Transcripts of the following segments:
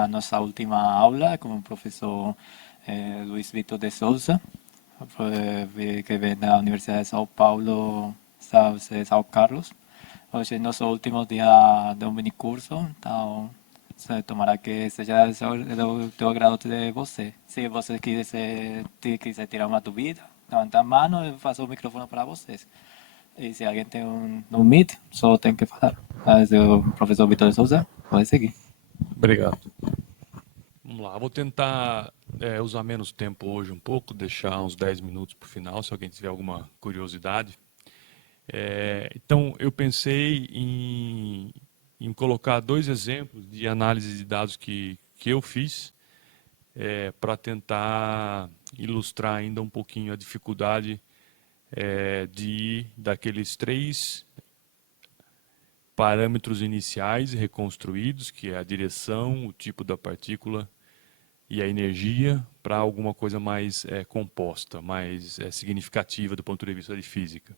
a nossa última aula com o professor Luiz Vitor de Souza, que vem da Universidade de São Paulo, São Carlos. Hoje é nosso último dia do minicurso, então tomara que seja do teu agrado de você. Se você quiser tirar uma dúvida, levanta a mão e faço o microfone para vocês. E se alguém tem um Meet, só tem que falar. Mas o professor Vitor de Souza, pode seguir. Obrigado. Vamos lá, vou tentar usar menos tempo hoje um pouco, deixar uns 10 minutos para o final, se alguém tiver alguma curiosidade. Então, eu pensei em colocar 2 exemplos de análise de dados que eu fiz, para tentar ilustrar ainda um pouquinho a dificuldade daqueles 3 parâmetros iniciais reconstruídos, que é a direção, o tipo da partícula e a energia, para alguma coisa mais composta, mais significativa do ponto de vista de física.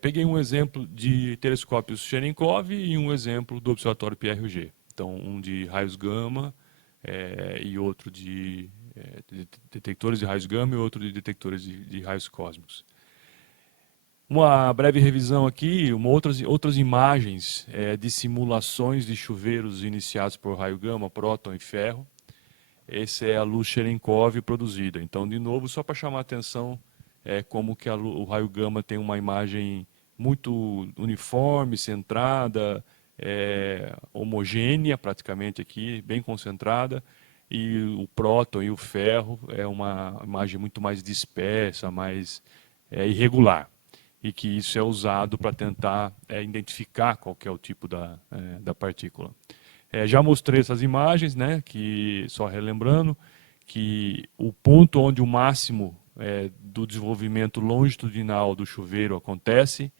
Peguei um exemplo de telescópios Cherenkov e um exemplo do observatório Pierre Auger. Então, um de raios gama e outro de detectores de raios gama e outro de detectores de raios cósmicos. Uma breve revisão aqui, outras imagens de simulações de chuveiros iniciados por raio gama, próton e ferro. Essa é a luz Cherenkov produzida. Então, de novo, só para chamar a atenção, como que o raio gama tem uma imagem muito uniforme, centrada, homogênea praticamente aqui, bem concentrada, e o próton e o ferro é uma imagem muito mais dispersa, mais irregular, e que isso é usado para tentar identificar qual que é o tipo da partícula. Já mostrei essas imagens, né, que, só relembrando, que o ponto onde o máximo do desenvolvimento longitudinal do chuveiro acontece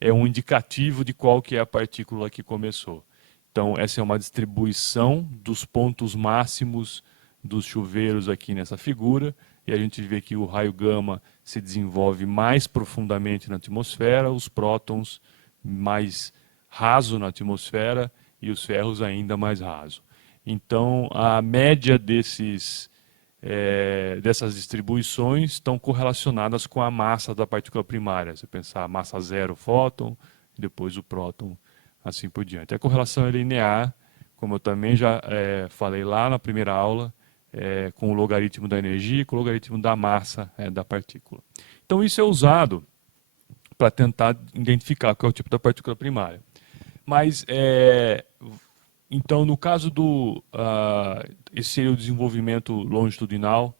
é um indicativo de qual que é a partícula que começou. Então, essa é uma distribuição dos pontos máximos dos chuveiros aqui nessa figura, e a gente vê que o raio gama se desenvolve mais profundamente na atmosfera, os prótons mais raso na atmosfera e os ferros ainda mais raso. Então, a média dessas distribuições estão correlacionadas com a massa da partícula primária. Você pensar a massa zero, fóton, depois o próton, assim por diante. A correlação é linear, como eu também já falei lá na primeira aula, com o logaritmo da energia e com o logaritmo da massa da partícula. Então, isso é usado para tentar identificar qual é o tipo da partícula primária. Mas, então, no caso esse seria o desenvolvimento longitudinal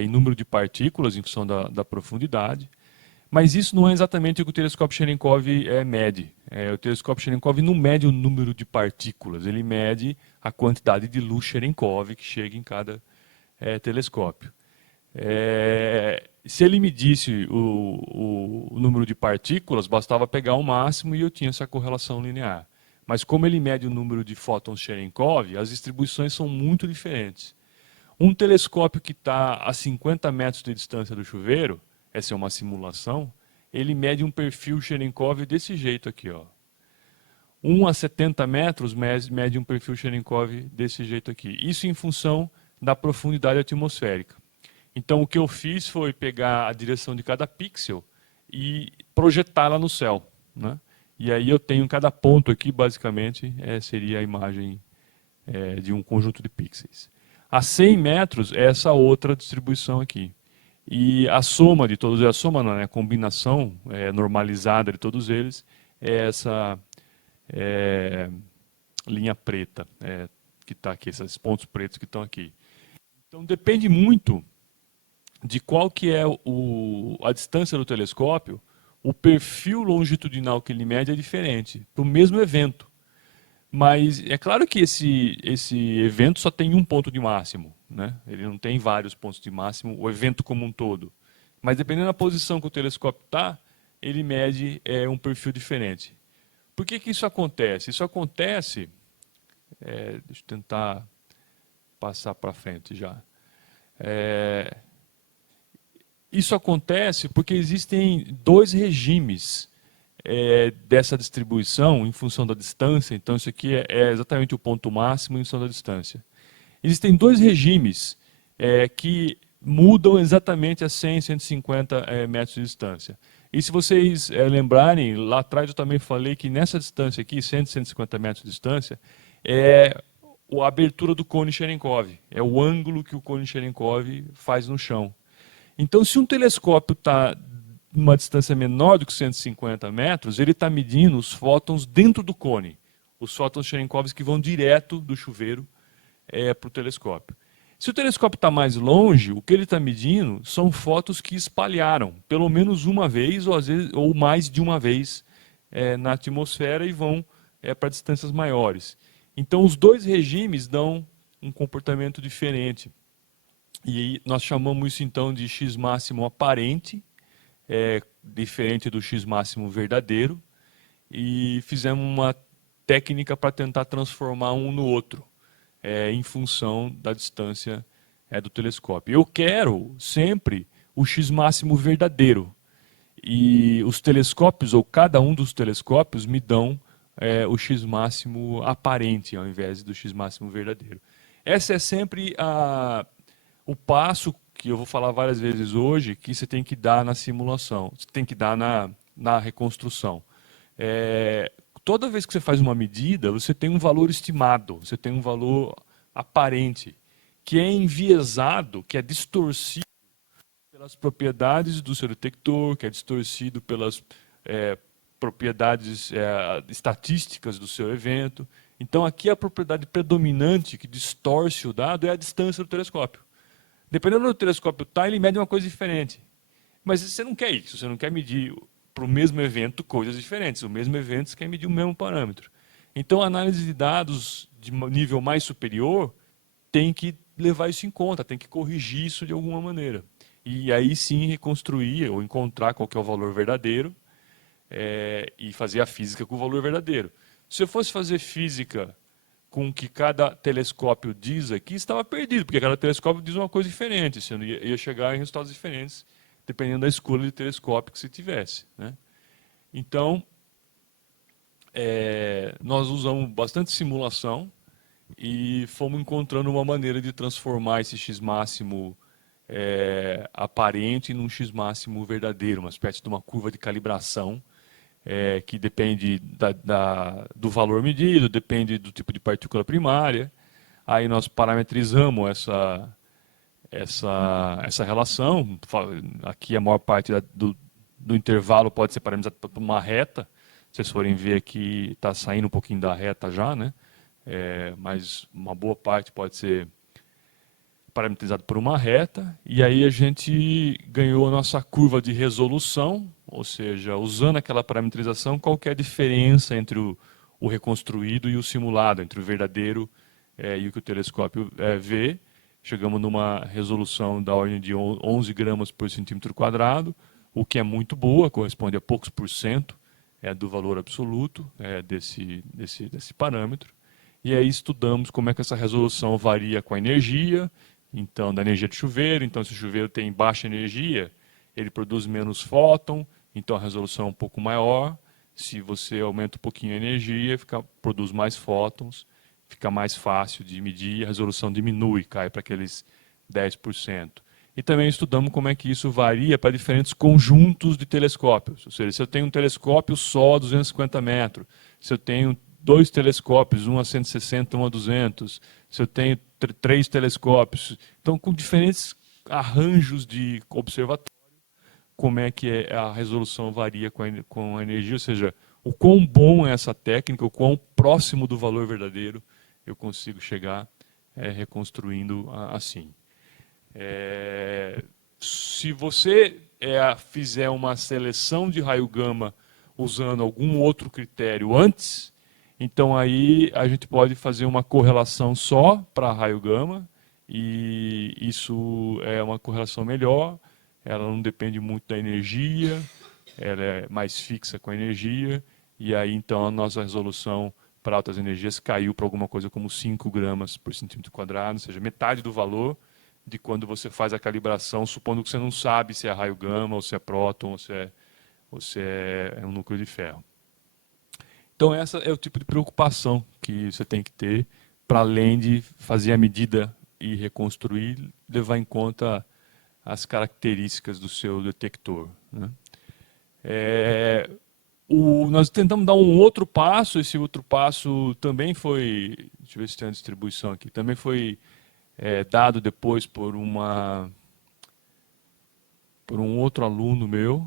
em número de partículas em função da profundidade, mas isso não é exatamente o que o telescópio Cherenkov mede. O telescópio Cherenkov não mede o número de partículas, ele mede a quantidade de luz Cherenkov que chega em cada telescópio. Se ele medisse o número de partículas, bastava pegar o máximo e eu tinha essa correlação linear. Mas como ele mede o número de fótons Cherenkov, as distribuições são muito diferentes. Um telescópio que está a 50 metros de distância do chuveiro, essa é uma simulação, ele mede um perfil Cherenkov desse jeito aqui, ó. 1 a 70 metros mede um perfil Cherenkov desse jeito aqui. Isso em função da profundidade atmosférica. Então, o que eu fiz foi pegar a direção de cada pixel e projetá-la no céu, né? E aí eu tenho cada ponto aqui, basicamente, seria a imagem de um conjunto de pixels. A 100 metros é essa outra distribuição aqui. E a soma de todos, a soma não, né, a combinação normalizada de todos eles é essa linha preta que está aqui, esses pontos pretos que estão aqui. Então depende muito de qual que é a distância do telescópio, o perfil longitudinal que ele mede é diferente, para o mesmo evento. Mas é claro que esse evento só tem um ponto de máximo, né? Ele não tem vários pontos de máximo, o evento como um todo. Mas dependendo da posição que o telescópio está, ele mede um perfil diferente. Por que isso acontece? Isso acontece, deixa eu tentar passar para frente já. Isso acontece porque existem 2 regimes dessa distribuição em função da distância. Então, isso aqui é exatamente o ponto máximo em função da distância. Existem dois regimes que mudam exatamente a 100, 150 metros de distância. E se vocês lembrarem, lá atrás eu também falei que nessa distância aqui, 100, 150 metros de distância, é a abertura do cone Cherenkov. É o ângulo que o cone Cherenkov faz no chão. Então, se um telescópio está numa distância menor do que 150 metros, ele está medindo os fótons dentro do cone. Os fótons Cherenkov que vão direto do chuveiro para o telescópio. Se o telescópio está mais longe, o que ele está medindo são fótons que espalharam, pelo menos uma vez, ou, às vezes, ou mais de uma vez, na atmosfera e vão para distâncias maiores. Então, os dois regimes dão um comportamento diferente. E nós chamamos isso, então, de X máximo aparente, diferente do X máximo verdadeiro, e fizemos uma técnica para tentar transformar um no outro, em função da distância do telescópio. Eu quero sempre o X máximo verdadeiro, e os telescópios, ou cada um dos telescópios, me dão o X máximo aparente, ao invés do X máximo verdadeiro. Essa é sempre o passo que eu vou falar várias vezes hoje, que você tem que dar na simulação, você tem que dar na reconstrução. Toda vez que você faz uma medida, você tem um valor estimado, você tem um valor aparente, que é enviesado, que é distorcido pelas propriedades do seu detector, que é distorcido pelas propriedades estatísticas do seu evento. Então, aqui a propriedade predominante que distorce o dado é a distância do telescópio. Dependendo do telescópio está, ele mede uma coisa diferente. Mas você não quer isso, você não quer medir para o mesmo evento coisas diferentes. O mesmo evento você quer medir o mesmo parâmetro. Então, a análise de dados de nível mais superior tem que levar isso em conta, tem que corrigir isso de alguma maneira. E aí sim reconstruir ou encontrar qual que é o valor verdadeiro e fazer a física com o valor verdadeiro. Se eu fosse fazer física com o que cada telescópio diz aqui, estava perdido, porque cada telescópio diz uma coisa diferente, você ia chegar em resultados diferentes, dependendo da escolha de telescópio que você tivesse, né? Então, nós usamos bastante simulação e fomos encontrando uma maneira de transformar esse X máximo aparente num X máximo verdadeiro, uma espécie de uma curva de calibração que depende do valor medido, depende do tipo de partícula primária. Aí nós parametrizamos essa relação. Aqui a maior parte do intervalo pode ser parametrizado por uma reta. Se vocês forem ver aqui, está saindo um pouquinho da reta já, né? Mas uma boa parte pode ser parametrizado por uma reta, e aí a gente ganhou a nossa curva de resolução, ou seja, usando aquela parametrização, qual que é a diferença entre o reconstruído e o simulado, entre o verdadeiro e o que o telescópio vê. Chegamos numa resolução da ordem de 11 gramas por centímetro quadrado, o que é muito boa, corresponde a poucos por cento do valor absoluto desse parâmetro. E aí estudamos como é que essa resolução varia com a energia, então da energia do chuveiro. Então, se o chuveiro tem baixa energia, ele produz menos fóton, então a resolução é um pouco maior. Se você aumenta um pouquinho a energia, produz mais fótons, fica mais fácil de medir, a resolução diminui, cai para aqueles 10%. E também estudamos como é que isso varia para diferentes conjuntos de telescópios. Ou seja, se eu tenho um telescópio só a 250 metros, se eu tenho dois telescópios, um a 160, um a 200, se eu tenho três telescópios, então com diferentes arranjos de observatório, como é que a resolução varia com a energia, ou seja, o quão bom é essa técnica, o quão próximo do valor verdadeiro eu consigo chegar reconstruindo assim. Se você fizer uma seleção de raio gama usando algum outro critério antes, então aí a gente pode fazer uma correlação só para raio gama, e isso é uma correlação melhor, ela não depende muito da energia, ela é mais fixa com a energia, e aí então a nossa resolução para altas energias caiu para alguma coisa como 5 gramas por centímetro quadrado, ou seja, metade do valor de quando você faz a calibração, supondo que você não sabe se é raio gama, ou se é próton, ou se é ou se é um núcleo de ferro. Então, essa é o tipo de preocupação que você tem que ter, para além de fazer a medida e reconstruir, levar em conta as características do seu detector, né? Nós tentamos dar um outro passo, esse outro passo também foi, deixa eu ver se tem a distribuição aqui, também foi dado depois por um outro aluno meu,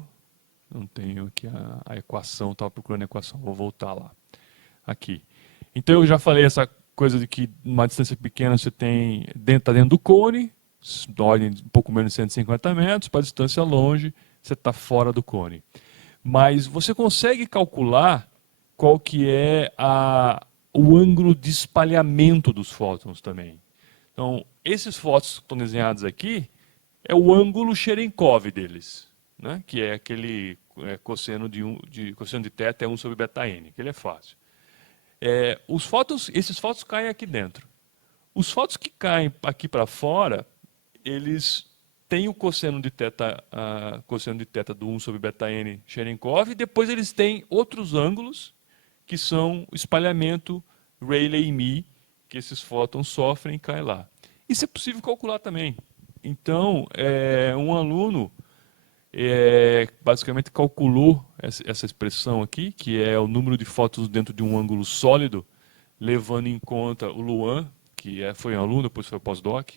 não tenho aqui a equação, estava procurando a equação, vou voltar lá. Aqui. Então eu já falei essa coisa de que uma distância pequena você tem está dentro do cone, de ordem um pouco menos de 150 metros, para distância longe você está fora do cone. Mas você consegue calcular qual que é o ângulo de espalhamento dos fótons também. Então, esses fótons que estão desenhados aqui é o ângulo Cherenkov deles, né? Que é aquele cosseno cosseno de θ é 1 sobre beta n, que ele é fácil. Esses fótons caem aqui dentro. Os fótons que caem aqui para fora, eles têm o cosseno de θ do 1 sobre beta n Cherenkov, e depois eles têm outros ângulos, que são o espalhamento Rayleigh-Mie, que esses fótons sofrem e caem lá. Isso é possível calcular também. Então, um aluno basicamente calculou essa expressão aqui, que é o número de fótons dentro de um ângulo sólido, levando em conta o Luan, que foi um aluno, depois foi pós-doc,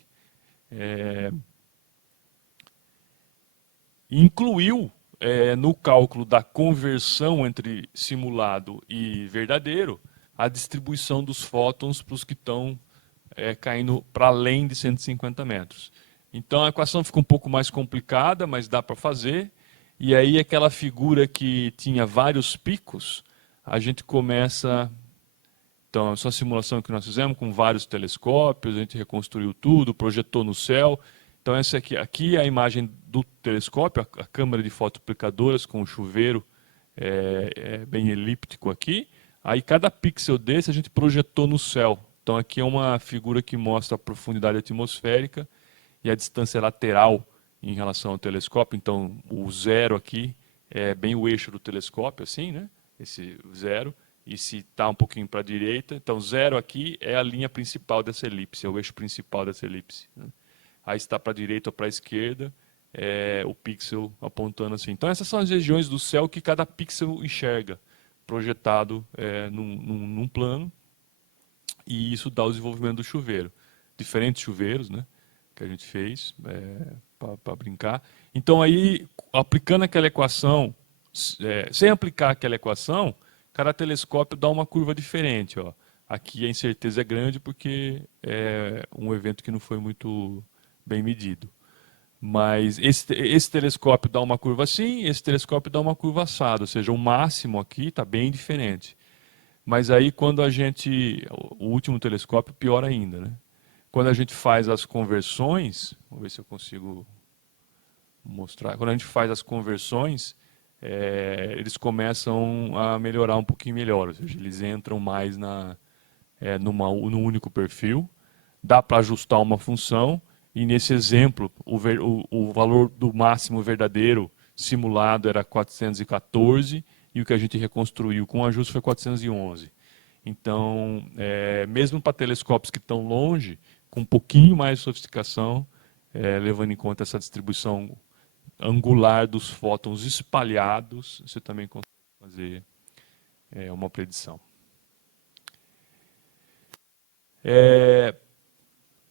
incluiu no cálculo da conversão entre simulado e verdadeiro a distribuição dos fótons para os que estão caindo para além de 150 metros. Então a equação fica um pouco mais complicada, mas dá para fazer. E aí aquela figura que tinha vários picos, a gente começa... Então, essa simulação que nós fizemos com vários telescópios, a gente reconstruiu tudo, projetou no céu. Então, essa aqui é a imagem do telescópio, a câmera de fotoaplicadoras com o chuveiro bem elíptico aqui. Aí, cada pixel desse a gente projetou no céu. Então, aqui é uma figura que mostra a profundidade atmosférica e a distância lateral em relação ao telescópio. Então, o zero aqui é bem o eixo do telescópio, assim, né? Esse zero. E se está um pouquinho para a direita, então zero aqui é a linha principal dessa elipse, é o eixo principal dessa elipse, né? Aí está para a direita ou para a esquerda, o pixel apontando assim. Então essas são as regiões do céu que cada pixel enxerga, projetado num plano, e isso dá o desenvolvimento do chuveiro. Diferentes chuveiros, né, que a gente fez para brincar. Então aí, aplicando aquela equação, sem aplicar aquela equação, cada telescópio dá uma curva diferente, ó. Aqui a incerteza é grande porque é um evento que não foi muito bem medido. Mas esse telescópio dá uma curva assim, esse telescópio dá uma curva assada, ou seja, o máximo aqui está bem diferente. Mas aí quando o último telescópio, pior ainda, né? Quando a gente faz as conversões, vamos ver se eu consigo mostrar, quando a gente faz as conversões, eles começam a melhorar um pouquinho melhor, ou seja, eles entram mais num único perfil, dá para ajustar uma função, e nesse exemplo, o valor do máximo verdadeiro simulado era 414, e o que a gente reconstruiu com o ajuste foi 411. Então, mesmo para telescópios que estão longe, com um pouquinho mais de sofisticação, levando em conta essa distribuição angular dos fótons espalhados, você também consegue fazer uma predição.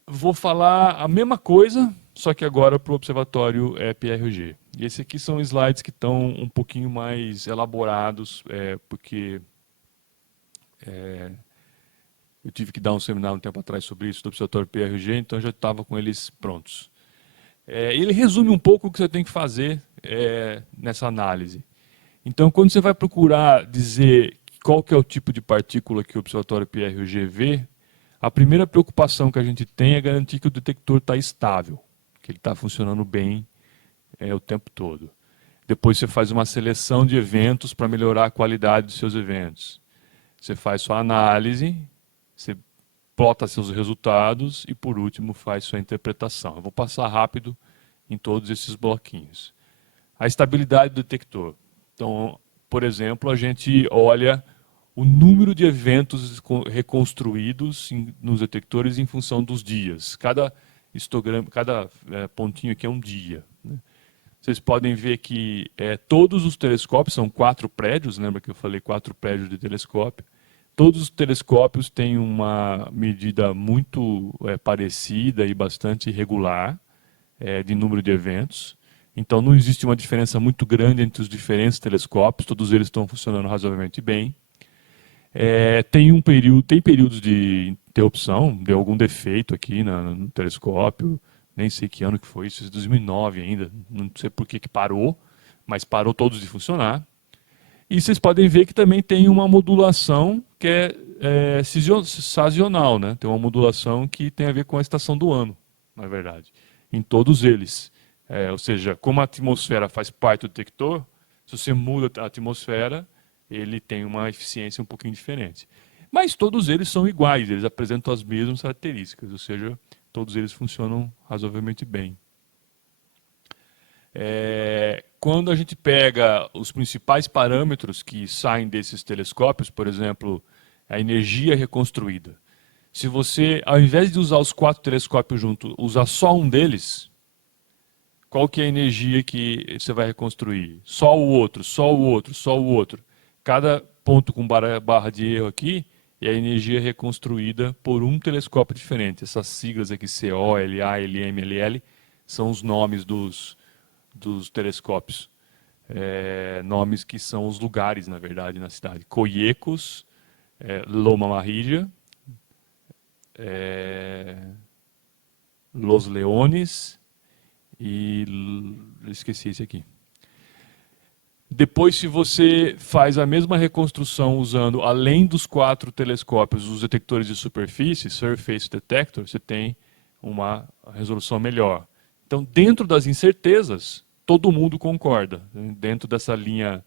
Vou falar a mesma coisa, só que agora para o Observatório PRG. E esses aqui são slides que estão um pouquinho mais elaborados, porque eu tive que dar um seminário um tempo atrás sobre isso, do Observatório PRG, então eu já estava com eles prontos. Ele resume um pouco o que você tem que fazer nessa análise. Então, quando você vai procurar dizer qual que é o tipo de partícula que o Observatório PRG vê, a primeira preocupação que a gente tem é garantir que o detector está estável, que ele está funcionando bem o tempo todo. Depois você faz uma seleção de eventos para melhorar a qualidade dos seus eventos. Você faz sua análise, você plota seus resultados e, por último, faz sua interpretação. Eu vou passar rápido em todos esses bloquinhos. A estabilidade do detector. Então, por exemplo, a gente olha o número de eventos reconstruídos nos detectores em função dos dias. Cada histograma, cada pontinho aqui é um dia, né? Vocês podem ver que todos os telescópios, são 4 prédios, lembra que eu falei 4 prédios de telescópio? Todos os telescópios têm uma medida muito parecida e bastante regular de número de eventos. Então não existe uma diferença muito grande entre os diferentes telescópios, todos eles estão funcionando razoavelmente bem. Tem períodos de interrupção, deu algum defeito aqui no telescópio, nem sei que ano que foi isso, 2009 ainda, não sei por que parou, mas parou todos de funcionar. E vocês podem ver que também tem uma modulação que é sazonal, né? Tem uma modulação que tem a ver com a estação do ano, na verdade, em todos eles. Ou seja, como a atmosfera faz parte do detector, se você muda a atmosfera, ele tem uma eficiência um pouquinho diferente. Mas todos eles são iguais, eles apresentam as mesmas características, ou seja, todos eles funcionam razoavelmente bem. Quando a gente pega os principais parâmetros que saem desses telescópios, por exemplo, a energia reconstruída. Se você, ao invés de usar os 4 telescópios juntos, usar só um deles, qual que é a energia que você vai reconstruir? Só o outro, só o outro, só o outro. Cada ponto com barra de erro aqui é a energia reconstruída por um telescópio diferente. Essas siglas aqui, CO, LA, LM, LL, são os nomes dos telescópios. Nomes que são os lugares, na verdade, na cidade. Coyecos, Loma Marrilla, Los Leones e esqueci esse aqui. Depois, se você faz a mesma reconstrução usando, além dos 4 telescópios, os detectores de superfície, Surface Detector, você tem uma resolução melhor. Então, dentro das incertezas, todo mundo concorda. Dentro dessa linha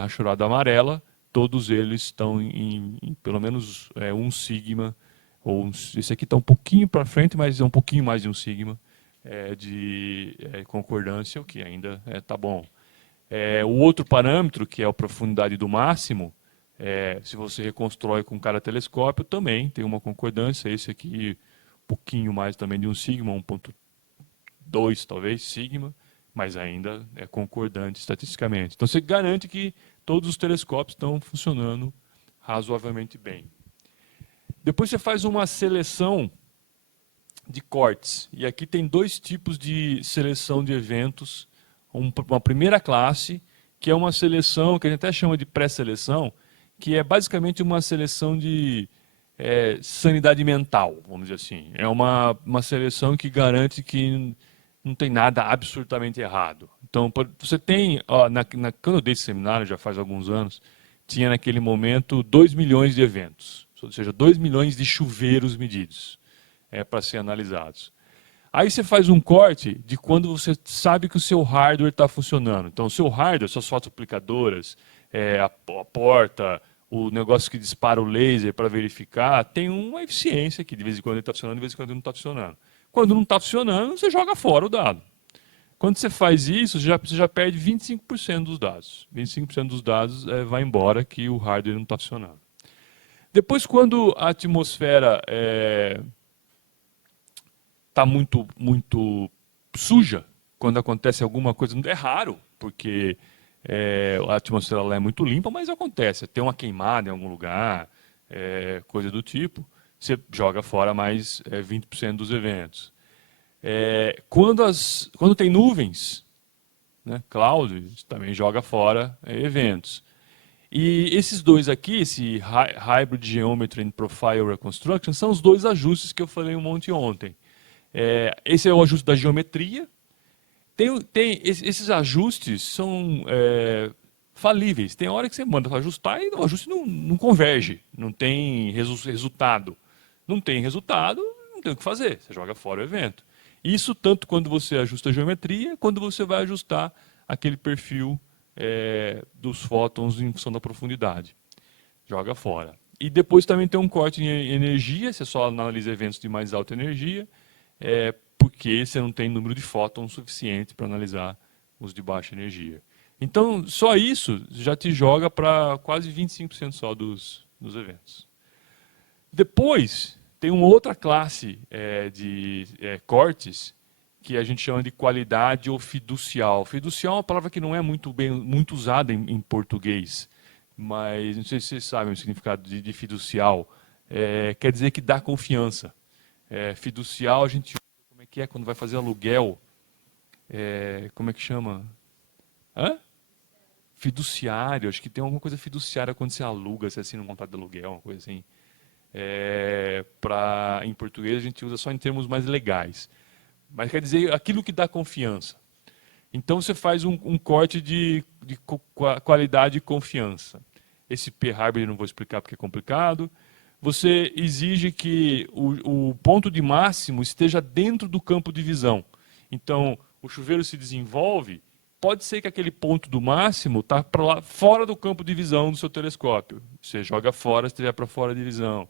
rachurada amarela, todos eles estão em pelo menos 1 sigma, esse aqui está um pouquinho para frente, mas é um pouquinho mais de 1 sigma de concordância, o que ainda está bom. O outro parâmetro, que é a profundidade do máximo, se você reconstrói com cada telescópio, também tem uma concordância. Esse aqui, um pouquinho mais também de 1 sigma, 1,2 talvez sigma, mas ainda é concordante estatisticamente. Então você garante que todos os telescópios estão funcionando razoavelmente bem. Depois você faz uma seleção de cortes. E aqui tem 2 tipos de seleção de eventos. Uma primeira classe, que é uma seleção, que a gente até chama de pré-seleção, que é basicamente uma seleção de sanidade mental, vamos dizer assim. É uma seleção que garante que não tem nada absolutamente errado. Então, você tem, quando eu dei esse seminário, já faz alguns anos, tinha naquele momento 2 milhões de eventos, ou seja, 2 milhões de chuveiros medidos para ser analisados. Aí você faz um corte de quando você sabe que o seu hardware está funcionando. Então, o seu hardware, suas fotoaplicadoras, a porta, o negócio que dispara o laser para verificar, tem uma eficiência que de vez em quando ele está funcionando, de vez em quando ele não está funcionando. Quando não está funcionando, você joga fora o dado. Quando você faz isso, você já perde 25% dos dados. 25% dos dados vai embora que o hardware não está funcionando. Depois, quando a atmosfera está muito suja, quando acontece alguma coisa, é raro, porque a atmosfera lá é muito limpa, mas acontece. Tem uma queimada em algum lugar, coisa do tipo, você joga fora mais 20% dos eventos. Quando tem nuvens, né, cloud, também joga fora eventos. E esses 2 aqui, esse Hybrid Geometry and Profile Reconstruction, são os 2 ajustes que eu falei um monte ontem. Esse é o ajuste da geometria. Esses ajustes são falíveis. Tem hora que você manda para ajustar e o ajuste não converge, não tem resultado. Não tem resultado, não tem o que fazer, você joga fora o evento. Isso tanto quando você ajusta a geometria, quando você vai ajustar aquele perfil dos fótons em função da profundidade. Joga fora. E depois também tem um corte em energia, você só analisa eventos de mais alta energia, porque você não tem número de fótons suficiente para analisar os de baixa energia. Então, só isso já te joga para quase 25% só dos eventos. Depois, tem uma outra classe de cortes que a gente chama de qualidade ou fiducial. Fiducial é uma palavra que não é muito usada em português, mas não sei se vocês sabem o significado de fiducial. Quer dizer que dá confiança. Fiducial a gente usa, como é que é quando vai fazer aluguel? Como é que chama? Hã? Fiduciário, acho que tem alguma coisa fiduciária quando você aluga, você assina um contrato de aluguel, uma coisa assim. Em português a gente usa só em termos mais legais. Mas quer dizer aquilo que dá confiança. Então você faz um corte de qualidade e confiança. Esse p-hybrid não vou explicar porque é complicado. Você exige que o ponto de máximo esteja dentro do campo de visão. Então, o chuveiro se desenvolve, pode ser que aquele ponto do máximo está fora do campo de visão do seu telescópio. Você joga fora se estiver para fora de visão.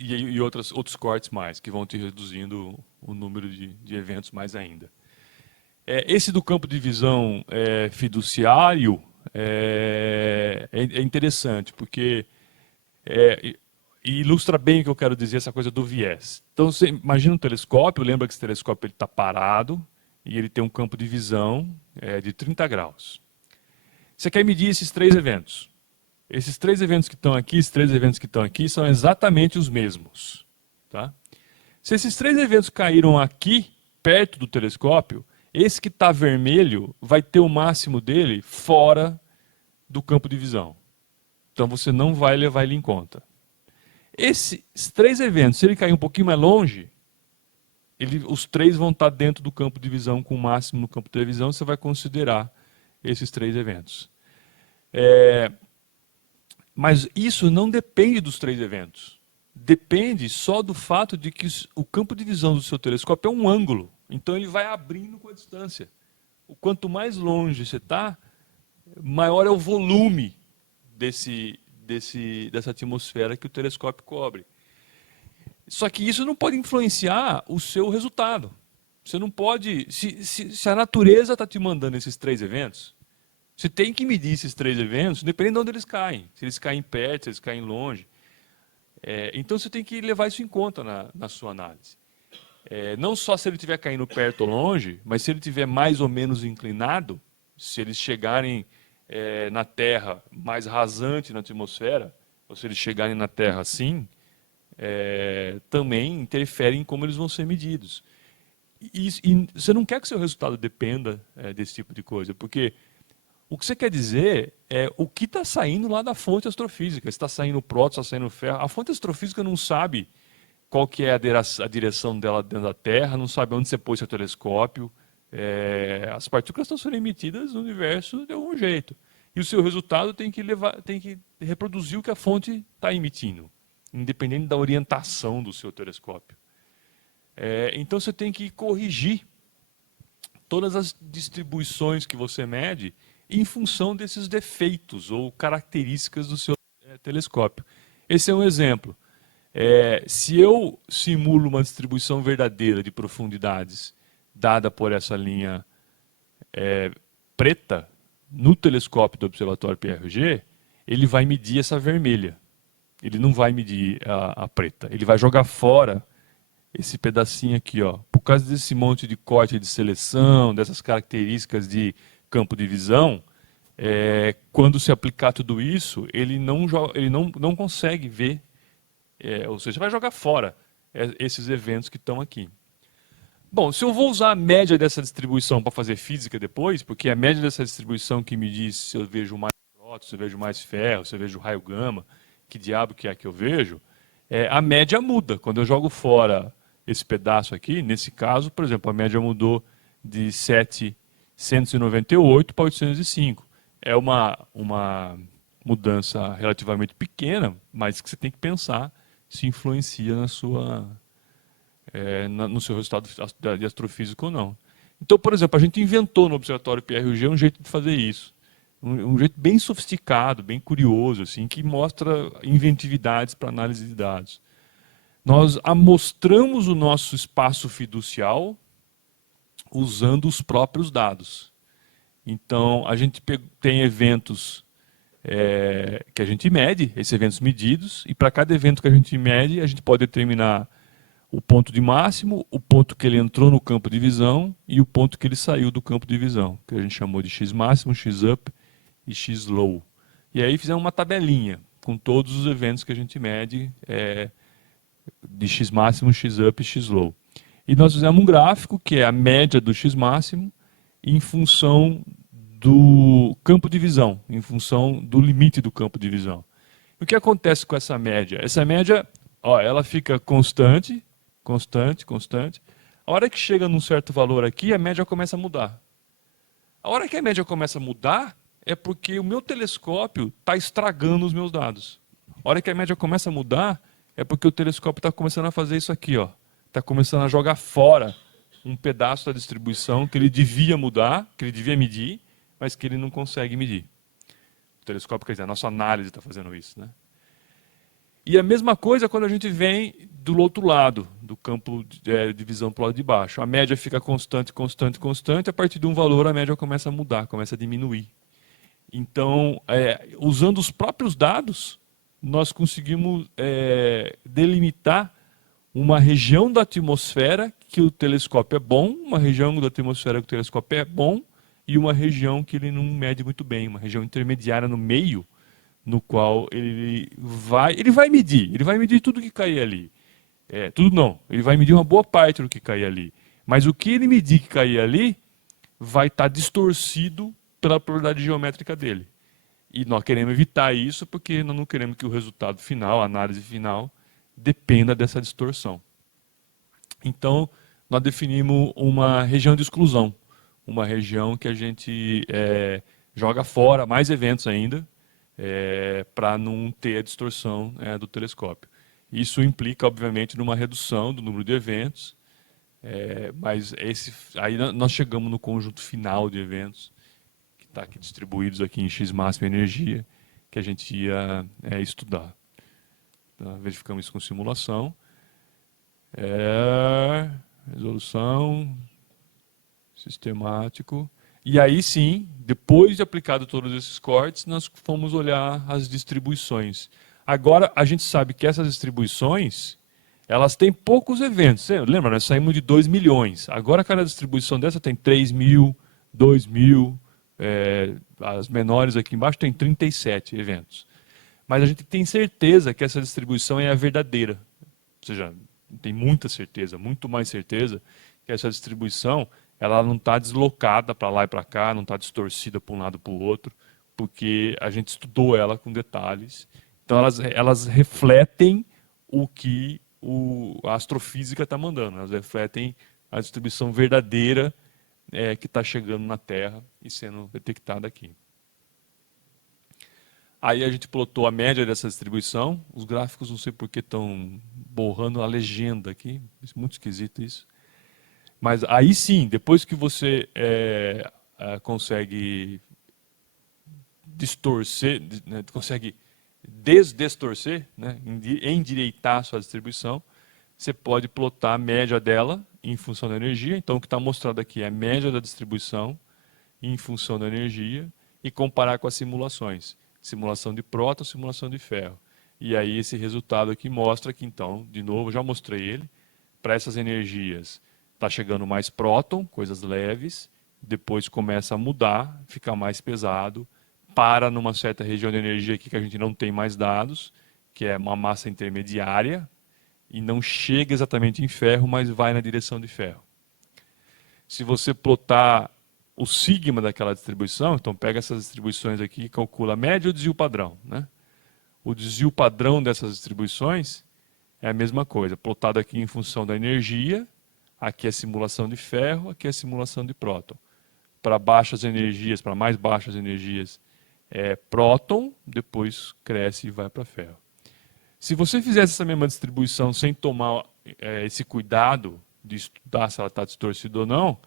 E outros cortes mais, que vão te reduzindo o número de eventos mais ainda. Esse do campo de visão fiduciário é interessante, porque ilustra bem o que eu quero dizer, essa coisa do viés. Então, você imagina um telescópio, lembra que esse telescópio está parado, e ele tem um campo de visão de 30 graus. Você quer medir esses 3 eventos. Esses 3 eventos que estão aqui, esses 3 eventos que estão aqui, são exatamente os mesmos. Tá? Se esses 3 eventos caíram aqui, perto do telescópio, esse que está vermelho vai ter o máximo dele fora do campo de visão. Então você não vai levar ele em conta. Esses 3 eventos, se ele cair um pouquinho mais longe, os 3 vão estar dentro do campo de visão com o máximo no campo de visão, você vai considerar esses 3 eventos. Mas isso não depende dos 3 eventos. Depende só do fato de que o campo de visão do seu telescópio é um ângulo. Então ele vai abrindo com a distância. Quanto mais longe você está, maior é o volume dessa atmosfera que o telescópio cobre. Só que isso não pode influenciar o seu resultado. Você não pode... Se a natureza está te mandando esses 3 eventos, você tem que medir esses 3 eventos, dependendo de onde eles caem. Se eles caem perto, se eles caem longe. Então você tem que levar isso em conta na sua análise. Não só se ele estiver caindo perto ou longe, mas se ele estiver mais ou menos inclinado, se eles chegarem na Terra mais rasante na atmosfera, ou se eles chegarem na Terra assim, também interfere em como eles vão ser medidos. E você não quer que seu resultado dependa desse tipo de coisa, porque o que você quer dizer é o que está saindo lá da fonte astrofísica. Se está saindo próton, está saindo ferro. A fonte astrofísica não sabe qual que é a direção dela dentro da Terra, não sabe onde você pôs seu telescópio. As partículas estão sendo emitidas no universo de algum jeito. E o seu resultado tem que reproduzir o que a fonte está emitindo, independente da orientação do seu telescópio. Então você tem que corrigir todas as distribuições que você mede em função desses defeitos ou características do seu telescópio. Esse é um exemplo. Se eu simulo uma distribuição verdadeira de profundidades dada por essa linha preta, no telescópio do observatório PRG, ele vai medir essa vermelha. Ele não vai medir a preta. Ele vai jogar fora esse pedacinho aqui, ó. Por causa desse monte de corte de seleção, dessas características de campo de visão, quando se aplicar tudo isso, ele não consegue ver, ou seja, vai jogar fora esses eventos que estão aqui. Bom, se eu vou usar a média dessa distribuição para fazer física depois, porque a média dessa distribuição que me diz se eu vejo mais próton, se eu vejo mais ferro, se eu vejo raio gama, que diabo que é que eu vejo, a média muda. Quando eu jogo fora esse pedaço aqui, nesse caso, por exemplo, a média mudou de 798 para 805. É uma mudança relativamente pequena, mas que você tem que pensar se influencia no seu resultado de astrofísica ou não. Então, por exemplo, a gente inventou no Observatório PRG um jeito de fazer isso. Um jeito bem sofisticado, bem curioso, assim, que mostra inventividades para análise de dados. Nós amostramos o nosso espaço fiducial, usando os próprios dados. Então, a gente tem eventos que a gente mede, esses eventos medidos, e para cada evento que a gente mede, a gente pode determinar o ponto de máximo, o ponto que ele entrou no campo de visão e o ponto que ele saiu do campo de visão, que a gente chamou de x máximo, x up e x low. E aí fizemos uma tabelinha com todos os eventos que a gente mede de x máximo, x up e x low. E nós fizemos um gráfico que é a média do x máximo em função do campo de visão, em função do limite do campo de visão. O que acontece com essa média? Essa média, ela fica constante, constante, constante. A hora que chega num certo valor aqui, a média começa a mudar. A hora que a média começa a mudar, é porque o meu telescópio está estragando os meus dados. A hora que a média começa a mudar, é porque o telescópio está começando a fazer isso aqui, está começando a jogar fora um pedaço da distribuição que ele devia mudar, que ele devia medir, mas que ele não consegue medir. O telescópio, quer dizer, a nossa análise está fazendo isso, né? E a mesma coisa quando a gente vem do outro lado, do campo de visão para o lado de baixo. A média fica constante, constante, constante, a partir de um valor a média começa a mudar, começa a diminuir. Então, usando os próprios dados, nós conseguimos delimitar uma região da atmosfera que o telescópio é bom, uma região da atmosfera que o telescópio é bom, e uma região que ele não mede muito bem, uma região intermediária no meio, no qual ele vai medir tudo que cair ali. Tudo não, ele vai medir uma boa parte do que cair ali. Mas o que ele medir que cair ali vai estar distorcido pela propriedade geométrica dele. E nós queremos evitar isso porque nós não queremos que o resultado final, a análise final, dependa dessa distorção. Então, nós definimos uma região de exclusão, uma região que a gente joga fora mais eventos ainda, para não ter a distorção do telescópio. Isso implica, obviamente, numa redução do número de eventos, mas aí nós chegamos no conjunto final de eventos, que está aqui distribuídos aqui em x máxima energia, que a gente ia estudar. Então, verificamos isso com simulação. Resolução, sistemático. E aí sim, depois de aplicado todos esses cortes, nós fomos olhar as distribuições. Agora, a gente sabe que essas distribuições, elas têm poucos eventos. Você lembra, nós saímos de 2 milhões. Agora, cada distribuição dessa tem 3 mil, 2 mil. As menores aqui embaixo tem 37 eventos. Mas a gente tem certeza que essa distribuição é a verdadeira. Ou seja, tem muita certeza, muito mais certeza, que essa distribuição ela não está deslocada para lá e para cá, não está distorcida para um lado para o outro, porque a gente estudou ela com detalhes. Então, elas refletem o que a astrofísica está mandando, elas refletem a distribuição verdadeira que está chegando na Terra e sendo detectada aqui. Aí a gente plotou a média dessa distribuição. Os gráficos não sei por que estão borrando a legenda aqui. É muito esquisito isso. Mas aí sim, depois que você consegue distorcer, né, consegue desdistorcer, né, endireitar a sua distribuição, você pode plotar a média dela em função da energia. Então, o que está mostrado aqui é a média da distribuição em função da energia e comparar com as simulações. Simulação de próton, simulação de ferro. E aí esse resultado aqui mostra que, então, de novo, já mostrei ele, para essas energias está chegando mais próton, coisas leves, depois começa a mudar, fica mais pesado, para numa certa região de energia aqui que a gente não tem mais dados, que é uma massa intermediária, e não chega exatamente em ferro, mas vai na direção de ferro. Se você plotar o sigma daquela distribuição, então pega essas distribuições aqui e calcula a média e o desvio padrão, né? O desvio padrão dessas distribuições é a mesma coisa, plotado aqui em função da energia, aqui é simulação de ferro, aqui é simulação de próton. Para baixas energias, para mais baixas energias, é próton, depois cresce e vai para ferro. Se você fizesse essa mesma distribuição sem tomar esse cuidado de estudar se ela está distorcida ou não,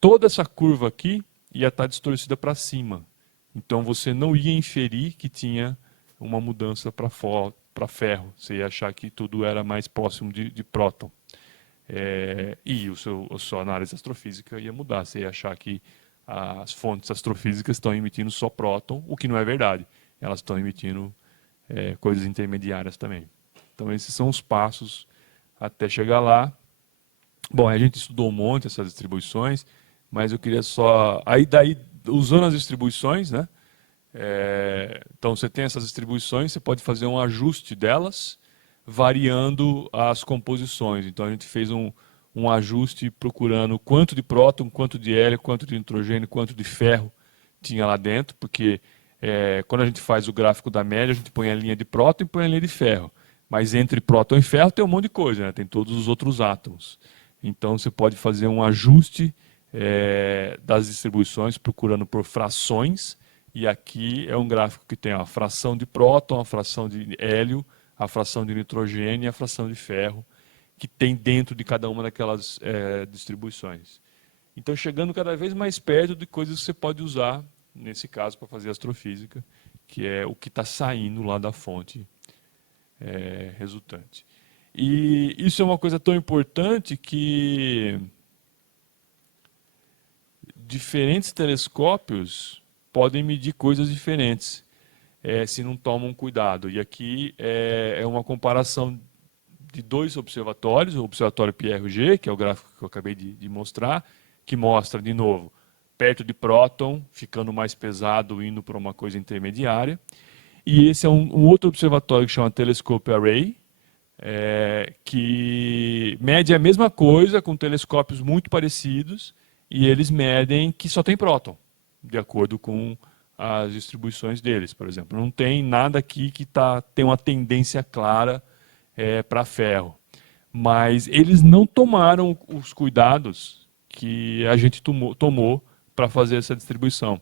toda essa curva aqui ia estar distorcida para cima. Então você não ia inferir que tinha uma mudança para ferro. Você ia achar que tudo era mais próximo de próton. E a sua análise astrofísica ia mudar. Você ia achar que as fontes astrofísicas estão emitindo só próton, o que não é verdade. Elas estão emitindo coisas intermediárias também. Então, esses são os passos até chegar lá. Bom, a gente estudou um monte essas distribuições, mas eu queria só... Aí, daí, usando as distribuições, né? Então, você tem essas distribuições, você pode fazer um ajuste delas, variando as composições. Então, a gente fez um ajuste procurando quanto de próton, quanto de hélio, quanto de nitrogênio, quanto de ferro tinha lá dentro, porque quando a gente faz o gráfico da média, a gente põe a linha de próton e põe a linha de ferro. Mas entre próton e ferro tem um monte de coisa, né? Tem todos os outros átomos. Então, você pode fazer um ajuste das distribuições procurando por frações. E aqui é um gráfico que tem a fração de próton, a fração de hélio, a fração de nitrogênio e a fração de ferro, que tem dentro de cada uma daquelas distribuições. Então, chegando cada vez mais perto de coisas que você pode usar, nesse caso, para fazer astrofísica, que é o que está saindo lá da fonte resultante. E isso é uma coisa tão importante que diferentes telescópios podem medir coisas diferentes se não tomam cuidado. E aqui é uma comparação de dois observatórios, o Observatório Pierre-Auger, que é o gráfico que eu acabei de mostrar, que mostra, de novo, perto de próton, ficando mais pesado, indo para uma coisa intermediária. E esse é um outro observatório que chama Telescope Array, que mede a mesma coisa, com telescópios muito parecidos, e eles medem que só tem próton, de acordo com as distribuições deles, por exemplo. Não tem nada aqui que tem uma tendência clara para ferro. Mas eles não tomaram os cuidados que a gente tomou para fazer essa distribuição.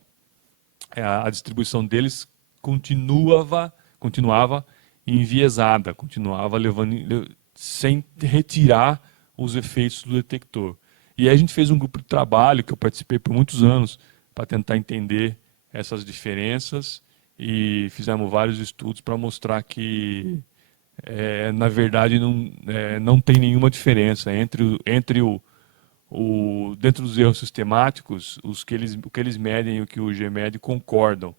A distribuição deles continuava enviesada, continuava sem retirar os efeitos do detector. E aí a gente fez um grupo de trabalho que eu participei por muitos anos para tentar entender essas diferenças e fizemos vários estudos para mostrar que na verdade não tem nenhuma diferença dentro dos erros sistemáticos, o que eles medem e o que o G mede concordam.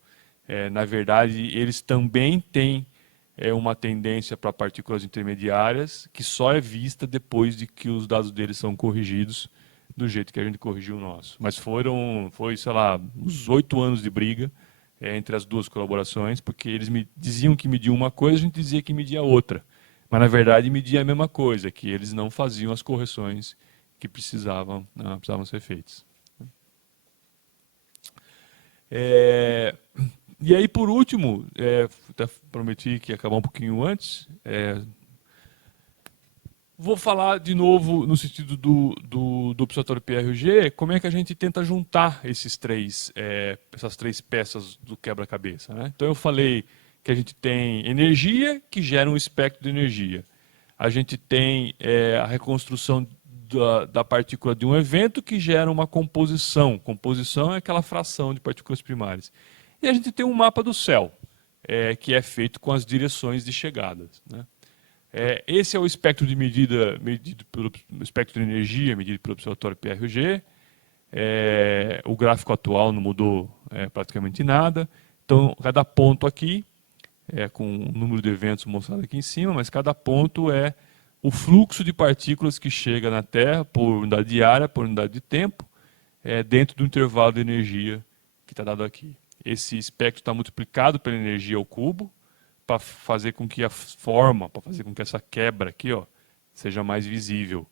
Na verdade, eles também têm uma tendência para partículas intermediárias que só é vista depois de que os dados deles são corrigidos do jeito que a gente corrigiu o nosso. Mas foi, sei lá, uns 8 anos de briga entre as duas colaborações, porque eles diziam que mediam uma coisa, a gente dizia que media outra. Mas, na verdade, media a mesma coisa, que eles não faziam as correções que precisavam ser feitas. E aí, por último, até prometi que ia acabar um pouquinho antes, vou falar de novo no sentido do Observatório Pierre-Auger, como é que a gente tenta juntar essas três peças do quebra-cabeça. Né? Então, eu falei que a gente tem energia que gera um espectro de energia. A gente tem a reconstrução da partícula de um evento que gera uma composição. Composição é aquela fração de partículas primárias. E a gente tem um mapa do céu, que é feito com as direções de chegadas. Né? Esse é o espectro de medida, medido pelo espectro de energia, medido pelo Observatório Pierre-Auger. O gráfico atual não mudou praticamente nada. Então, cada ponto aqui, com o número de eventos mostrado aqui em cima, mas cada ponto é o fluxo de partículas que chega na Terra por unidade de área, por unidade de tempo, dentro do intervalo de energia que está dado aqui. Esse espectro está multiplicado pela energia ao cubo, para fazer com que para fazer com que essa quebra aqui, seja mais visível.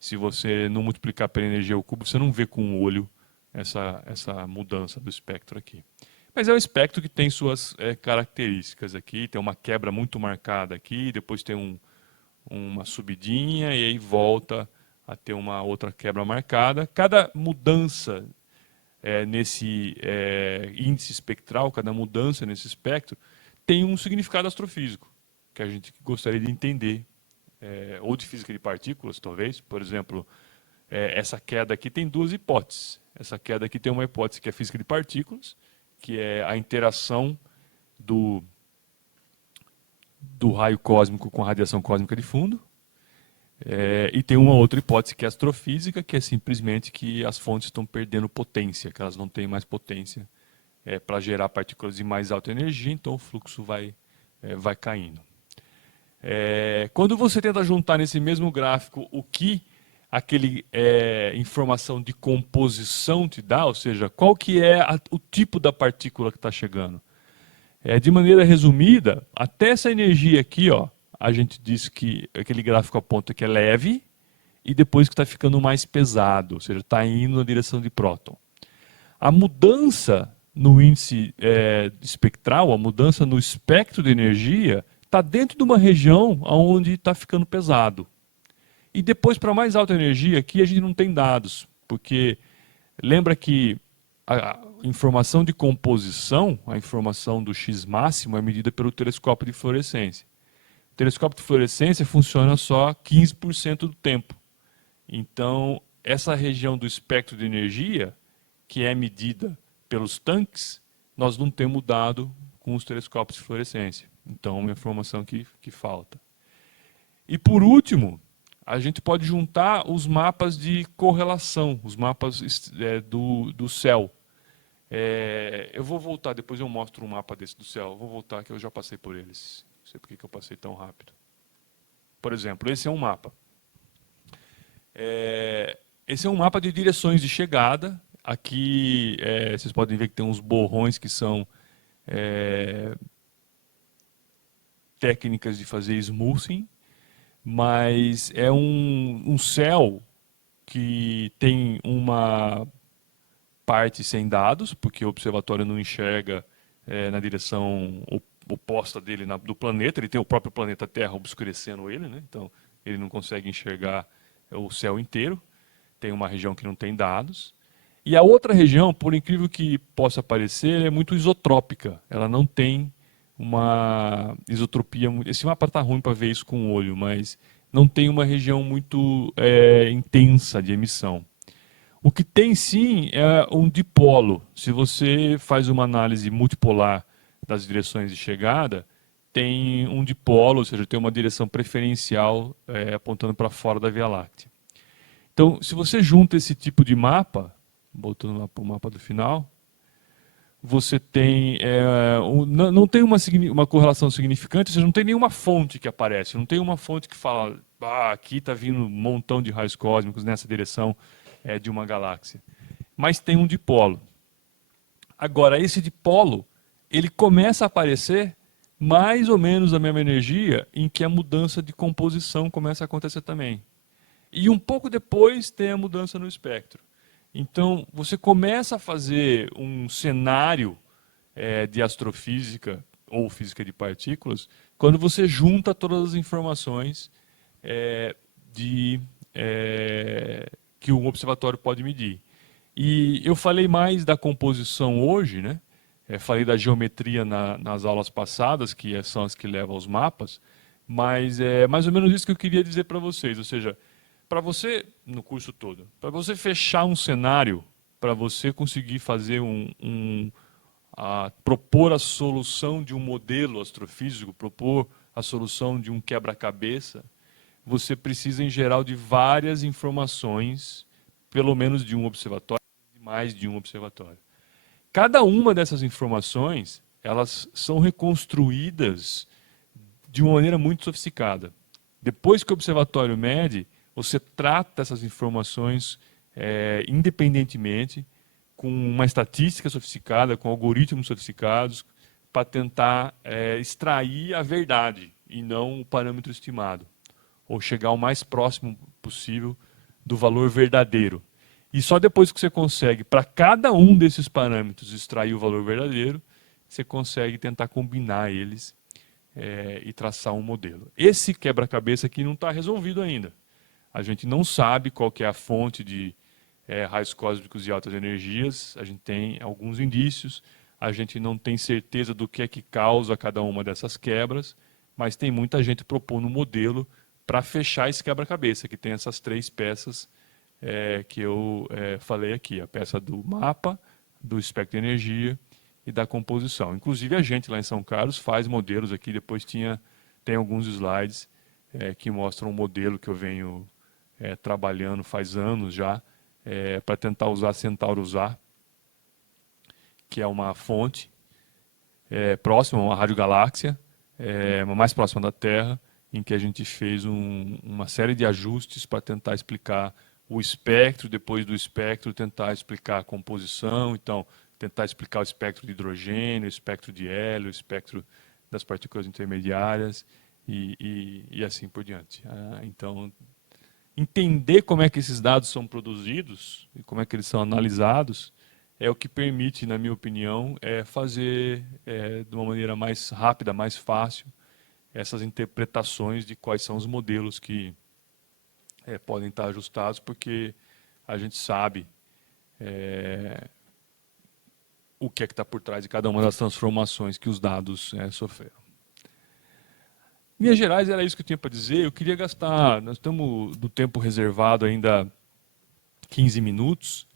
Se você não multiplicar pela energia ao cubo, você não vê com o olho essa mudança do espectro aqui. Mas é um espectro que tem suas características aqui, tem uma quebra muito marcada aqui, depois tem uma subidinha e aí volta a ter uma outra quebra marcada. Cada mudança nesse índice espectral, cada mudança nesse espectro, tem um significado astrofísico, que a gente gostaria de entender, ou de física de partículas, talvez. Por exemplo, essa queda aqui tem duas hipóteses. Essa queda aqui tem uma hipótese que é física de partículas, que é a interação do raio cósmico com a radiação cósmica de fundo. E tem uma outra hipótese que é astrofísica, que é simplesmente que as fontes estão perdendo potência, que elas não têm mais potência para gerar partículas de mais alta energia, então o fluxo vai caindo. Quando você tenta juntar nesse mesmo gráfico o que aquele informação de composição te dá, ou seja, qual que é o tipo da partícula que está chegando. De maneira resumida, até essa energia aqui, ó, a gente diz que aquele gráfico aponta que é leve e depois que está ficando mais pesado, ou seja, está indo na direção de próton. A mudança no índice espectral, a mudança no espectro de energia, está dentro de uma região onde está ficando pesado. E depois, para mais alta energia, aqui a gente não tem dados, porque lembra que a informação de composição, a informação do X máximo, é medida pelo telescópio de fluorescência. O telescópio de fluorescência funciona só 15% do tempo. Então, essa região do espectro de energia, que é medida pelos tanques, nós não temos dado com os telescópios de fluorescência. Então, é uma informação que falta. E, por último, a gente pode juntar os mapas de correlação, os mapas do céu. Eu vou voltar, depois eu mostro um mapa desse do céu. Vou voltar que eu já passei por eles. Não sei por que eu passei tão rápido. Por exemplo, esse é um mapa. Esse é um mapa de direções de chegada. Aqui vocês podem ver que tem uns borrões que são técnicas de fazer smoothing, mas é um céu que tem uma parte sem dados, porque o observatório não enxerga na direção oposta dele do planeta, ele tem o próprio planeta Terra obscurecendo ele, né? Então ele não consegue enxergar o céu inteiro, tem uma região que não tem dados. E a outra região, por incrível que possa parecer, é muito isotrópica, ela não tem uma isotropia. Esse mapa está ruim para ver isso com o olho, mas não tem uma região muito intensa de emissão. O que tem sim é um dipolo. Se você faz uma análise multipolar das direções de chegada, tem um dipolo, ou seja, tem uma direção preferencial apontando para fora da Via Láctea. Então, se você junta esse tipo de mapa, voltando lá para o mapa do final, você tem não tem uma correlação significante, ou seja, não tem nenhuma fonte que aparece, não tem uma fonte que fala, aqui está vindo um montão de raios cósmicos nessa direção de uma galáxia. Mas tem um dipolo. Agora, esse dipolo, ele começa a aparecer mais ou menos a mesma energia em que a mudança de composição começa a acontecer também. E um pouco depois tem a mudança no espectro. Então, você começa a fazer um cenário de astrofísica ou física de partículas quando você junta todas as informações que um observatório pode medir. E eu falei mais da composição hoje, né? Falei da geometria nas aulas passadas, que são as que levam aos mapas, mas é mais ou menos isso que eu queria dizer para vocês. Ou seja, para você, no curso todo, para você fechar um cenário, para você conseguir fazer propor a solução de um modelo astrofísico, propor a solução de um quebra-cabeça, você precisa, em geral, de várias informações, pelo menos de um observatório, e mais de um observatório. Cada uma dessas informações, elas são reconstruídas de uma maneira muito sofisticada. Depois que o observatório mede, você trata essas informações independentemente, com uma estatística sofisticada, com algoritmos sofisticados, para tentar extrair a verdade e não o parâmetro estimado, ou chegar o mais próximo possível do valor verdadeiro. E só depois que você consegue, para cada um desses parâmetros, extrair o valor verdadeiro, você consegue tentar combinar eles e traçar um modelo. Esse quebra-cabeça aqui não está resolvido ainda. A gente não sabe qual que é a fonte de raios cósmicos de altas energias, a gente tem alguns indícios, a gente não tem certeza do que é que causa cada uma dessas quebras, mas tem muita gente propondo um modelo para fechar esse quebra-cabeça, que tem essas três peças que eu falei aqui, a peça do mapa, do espectro de energia e da composição. Inclusive a gente lá em São Carlos faz modelos aqui, depois tem alguns slides que mostra um modelo que eu venho trabalhando faz anos já, para tentar usar Centaurus A, que é uma fonte próxima, uma radiogaláxia, mais próxima da Terra, em que a gente fez uma série de ajustes para tentar explicar o espectro, depois do espectro tentar explicar a composição, então tentar explicar o espectro de hidrogênio, o espectro de hélio, o espectro das partículas intermediárias e assim por diante. Então, entender como é que esses dados são produzidos e como é que eles são analisados é o que permite, na minha opinião, fazer de uma maneira mais rápida, mais fácil, essas interpretações de quais são os modelos que podem estar ajustados, porque a gente sabe o que é que está por trás de cada uma das transformações que os dados sofreram. Em linhas gerais, era isso que eu tinha para dizer. Eu queria gastar, nós estamos do tempo reservado ainda 15 minutos,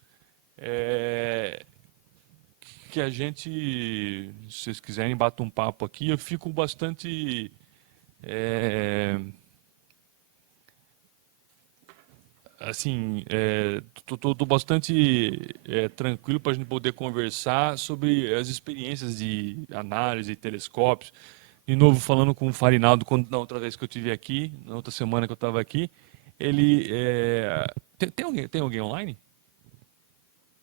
que a gente, se vocês quiserem, bata um papo aqui. Eu fico bastante assim, estou bastante tranquilo para a gente poder conversar sobre as experiências de análise de telescópios. De novo, falando com o Farinaldo, na outra vez que eu estive aqui, na outra semana que eu estava aqui, ele... Tem alguém online?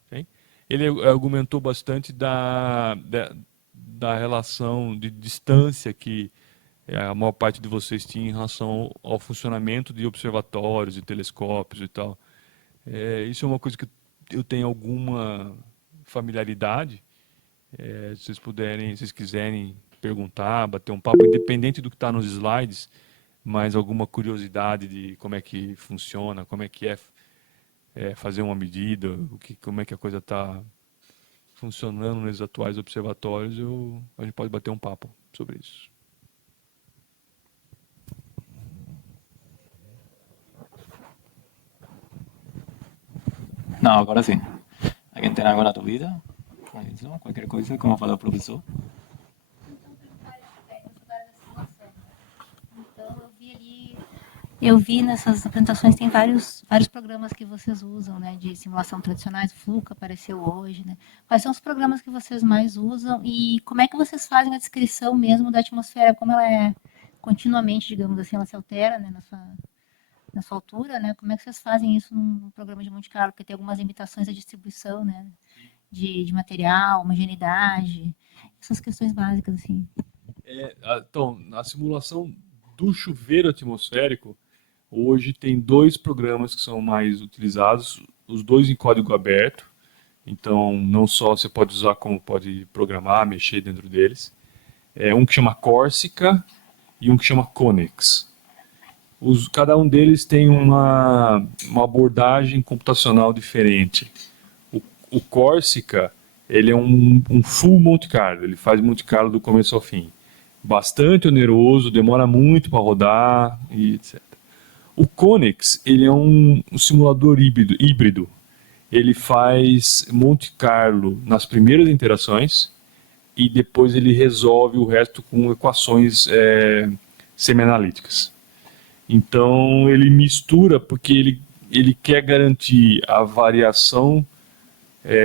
Tem? Ele argumentou bastante da relação de distância que a maior parte de vocês tinha em relação ao funcionamento de observatórios e telescópios e tal. Isso é uma coisa que eu tenho alguma familiaridade. Se vocês puderem, se vocês quiserem perguntar, bater um papo, independente do que está nos slides, mas alguma curiosidade de como é que funciona, como é que fazer uma medida, como é que a coisa está funcionando nos atuais observatórios, a gente pode bater um papo sobre isso. Não, agora sim. Alguém tem alguma dúvida? Qualquer coisa, como falou o professor. Eu vi nessas apresentações, tem vários programas que vocês usam, né, de simulação tradicionais. O Fluke apareceu hoje, né? Quais são os programas que vocês mais usam e como é que vocês fazem a descrição mesmo da atmosfera, como ela é continuamente, digamos assim, ela se altera, né, na sua altura, né? Como é que vocês fazem isso num programa de Monte Carlo? Porque tem algumas limitações da distribuição, né, de material, homogeneidade, essas questões básicas, assim. Então, a simulação do chuveiro atmosférico, hoje tem 2 programas que são mais utilizados, os 2 em código aberto. Então, não só você pode usar, como pode programar, mexer dentro deles. Um que chama Corsica e um que chama Conex. Cada um deles tem uma abordagem computacional diferente. O Corsica, ele é um full Monte Carlo, ele faz Monte Carlo do começo ao fim. Bastante oneroso, demora muito para rodar, e etc. O Conex, ele é um simulador híbrido. Ele faz Monte Carlo nas primeiras interações e depois ele resolve o resto com equações semianalíticas. Então ele mistura porque ele quer garantir a variação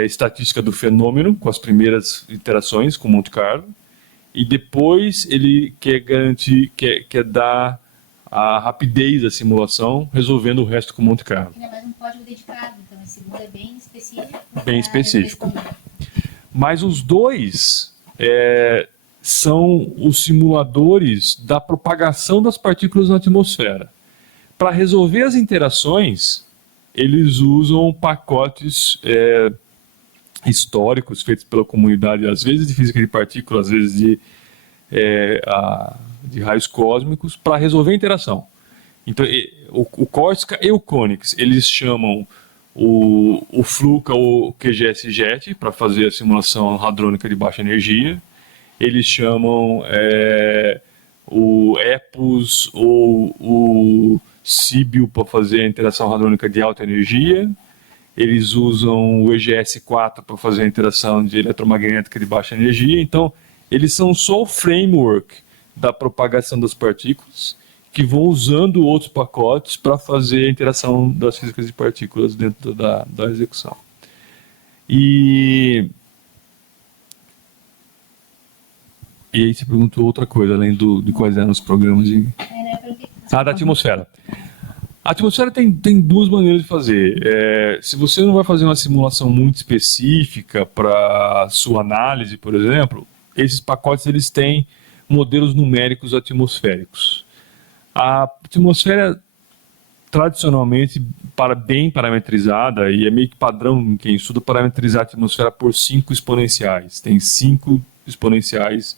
estatística do fenômeno com as primeiras interações com Monte Carlo e depois ele quer garantir, quer dar a rapidez da simulação, resolvendo o resto com Monte Carlo. É mais um código dedicado, então esse segundo é bem específico. Bem específico. Mas os dois são os simuladores da propagação das partículas na atmosfera. Para resolver as interações, eles usam pacotes históricos feitos pela comunidade, às vezes de física de partículas, às vezes de raios cósmicos, para resolver a interação. Então, o Corsica e o Conex, eles chamam o Fluke ou o QGS-JET para fazer a simulação hadrônica de baixa energia. Eles chamam o EPUS ou o Sibyl para fazer a interação hadrônica de alta energia. Eles usam o EGS-4 para fazer a interação de eletromagnética de baixa energia. Então, eles são só o framework da propagação das partículas, que vão usando outros pacotes para fazer a interação das físicas de partículas dentro da execução. E aí você perguntou outra coisa, além de quais eram os programas de... da atmosfera. A atmosfera tem duas maneiras de fazer. Se você não vai fazer uma simulação muito específica para sua análise, por exemplo, esses pacotes eles têm modelos numéricos atmosféricos. A atmosfera, tradicionalmente, bem parametrizada, e é meio que padrão em quem estuda parametrizar a atmosfera por 5 exponenciais. Tem 5 exponenciais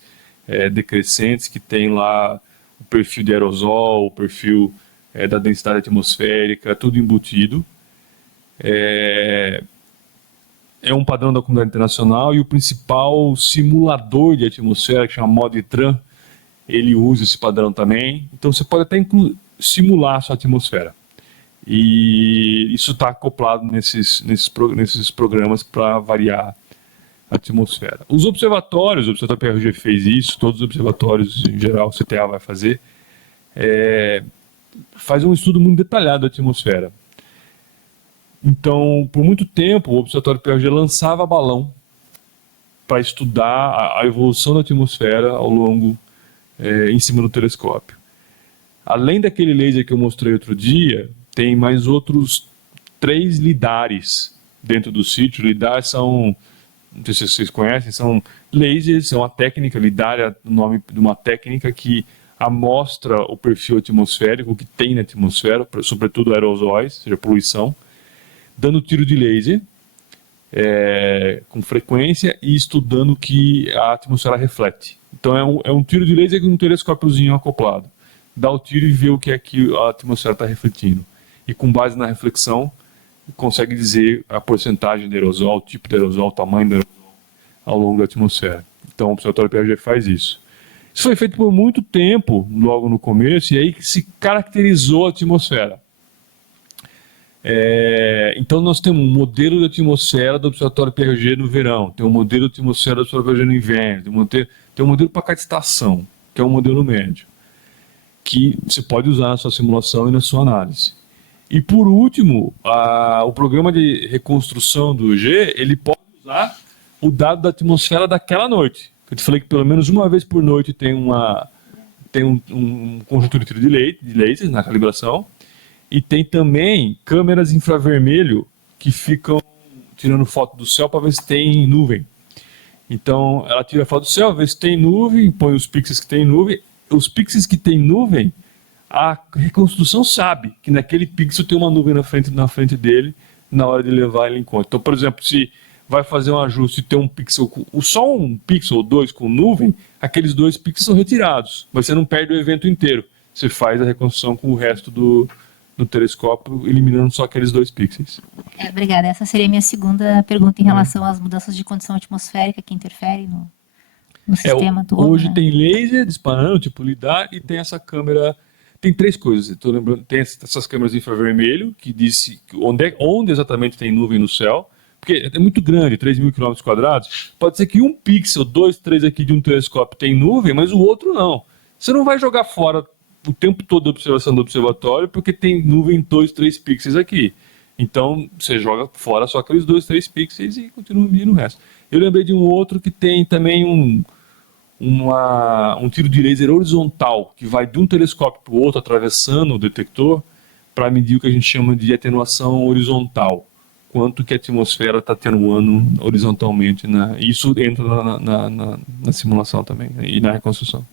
decrescentes que tem lá o perfil de aerosol, o perfil da densidade atmosférica, tudo embutido. É um padrão da comunidade internacional e o principal simulador de atmosfera, que chama MODITRAN, ele usa esse padrão também. Então você pode até simular a sua atmosfera. E isso está acoplado nesses programas para variar a atmosfera. Os observatórios, o Observatório PRG fez isso, todos os observatórios em geral, o CTA vai fazer, faz um estudo muito detalhado da atmosfera. Então, por muito tempo, o Observatório PRG lançava balão para estudar a evolução da atmosfera ao longo, em cima do telescópio. Além daquele laser que eu mostrei outro dia, tem mais outros 3 lidares dentro do sítio. Lidares são, não sei se vocês conhecem, são lasers, são uma técnica, lidar é o nome de uma técnica que amostra o perfil atmosférico que tem na atmosfera, sobretudo aerosóis, ou seja, poluição, dando tiro de laser com frequência e estudando o que a atmosfera reflete. Então é um tiro de laser com um telescópiozinho acoplado. Dá o tiro e vê o que é que a atmosfera está refletindo. E com base na reflexão, consegue dizer a porcentagem de aerosol, o tipo de aerosol, o tamanho do aerosol ao longo da atmosfera. Então o Observatório PRG faz isso. Isso foi feito por muito tempo, logo no começo, e aí se caracterizou a atmosfera. Então nós temos um modelo de atmosfera do Observatório PRG no verão, tem um modelo de atmosfera do Observatório PRG no inverno, tem um modelo para cada estação, que é um modelo médio, que você pode usar na sua simulação e na sua análise. E por último, o programa de reconstrução do UG, ele pode usar o dado da atmosfera daquela noite. Eu te falei que pelo menos uma vez por noite tem um conjunto de tiro de lasers na calibração, e tem também câmeras infravermelho que ficam tirando foto do céu para ver se tem nuvem. Então ela tira foto do céu, vê se tem nuvem, põe os pixels que tem nuvem. Os pixels que tem nuvem, a reconstrução sabe que naquele pixel tem uma nuvem na frente dele na hora de levar ele em conta. Então, por exemplo, se vai fazer um ajuste e tem um pixel, só um pixel ou 2 com nuvem, aqueles 2 pixels são retirados, mas você não perde o evento inteiro. Você faz a reconstrução com o resto do telescópio, eliminando só aqueles 2 pixels. Obrigada. Essa seria a minha segunda pergunta em relação às mudanças de condição atmosférica que interferem no sistema todo. Hoje né? tem laser disparando, tipo LIDAR, e tem essa câmera. Tem 3 coisas. Estou lembrando, tem essas câmeras infravermelho, que diz onde exatamente tem nuvem no céu, porque é muito grande, 3.000 km². Pode ser que um pixel, 2, 3 aqui de um telescópio tem nuvem, mas o outro não. Você não vai jogar fora o tempo todo da observação do observatório, porque tem nuvem 2, 3 pixels aqui. Então, você joga fora só aqueles 2, 3 pixels e continua medindo o resto. Eu lembrei de um outro que tem também um tiro de laser horizontal, que vai de um telescópio para o outro, atravessando o detector, para medir o que a gente chama de atenuação horizontal. Quanto que a atmosfera está atenuando horizontalmente. Isso entra na simulação também, e na reconstrução.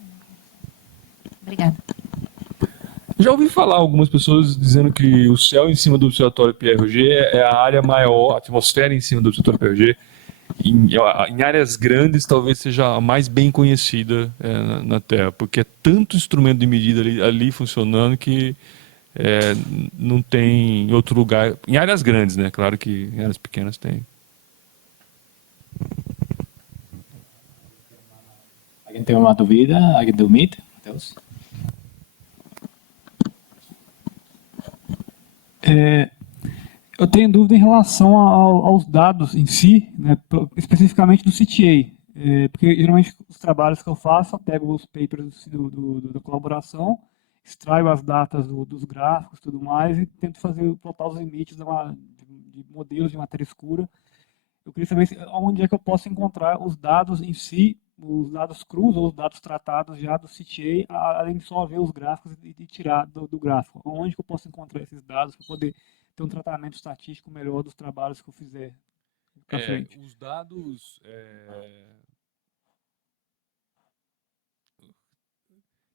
Obrigada. Já ouvi falar algumas pessoas dizendo que o céu em cima do Observatório PRG é a área maior, a atmosfera em cima do Observatório PRG, em áreas grandes talvez seja a mais bem conhecida na Terra, porque é tanto instrumento de medida ali funcionando que não tem outro lugar. Em áreas grandes, né? Claro que em áreas pequenas tem. Alguém tem uma dúvida? Alguém do MIT? Matheus? Eu tenho dúvida em relação aos dados em si, né, especificamente do CTA, porque geralmente os trabalhos que eu faço, eu pego os papers da colaboração extraio as datas dos gráficos e tudo mais e tento plotar os limites de modelos de matéria escura. Eu queria saber onde é que eu posso encontrar os dados em si, os dados crus ou os dados tratados já do CTA, além de só ver os gráficos e tirar do gráfico. Onde que eu posso encontrar esses dados para poder ter um tratamento estatístico melhor dos trabalhos que eu fizer para frente? Os dados...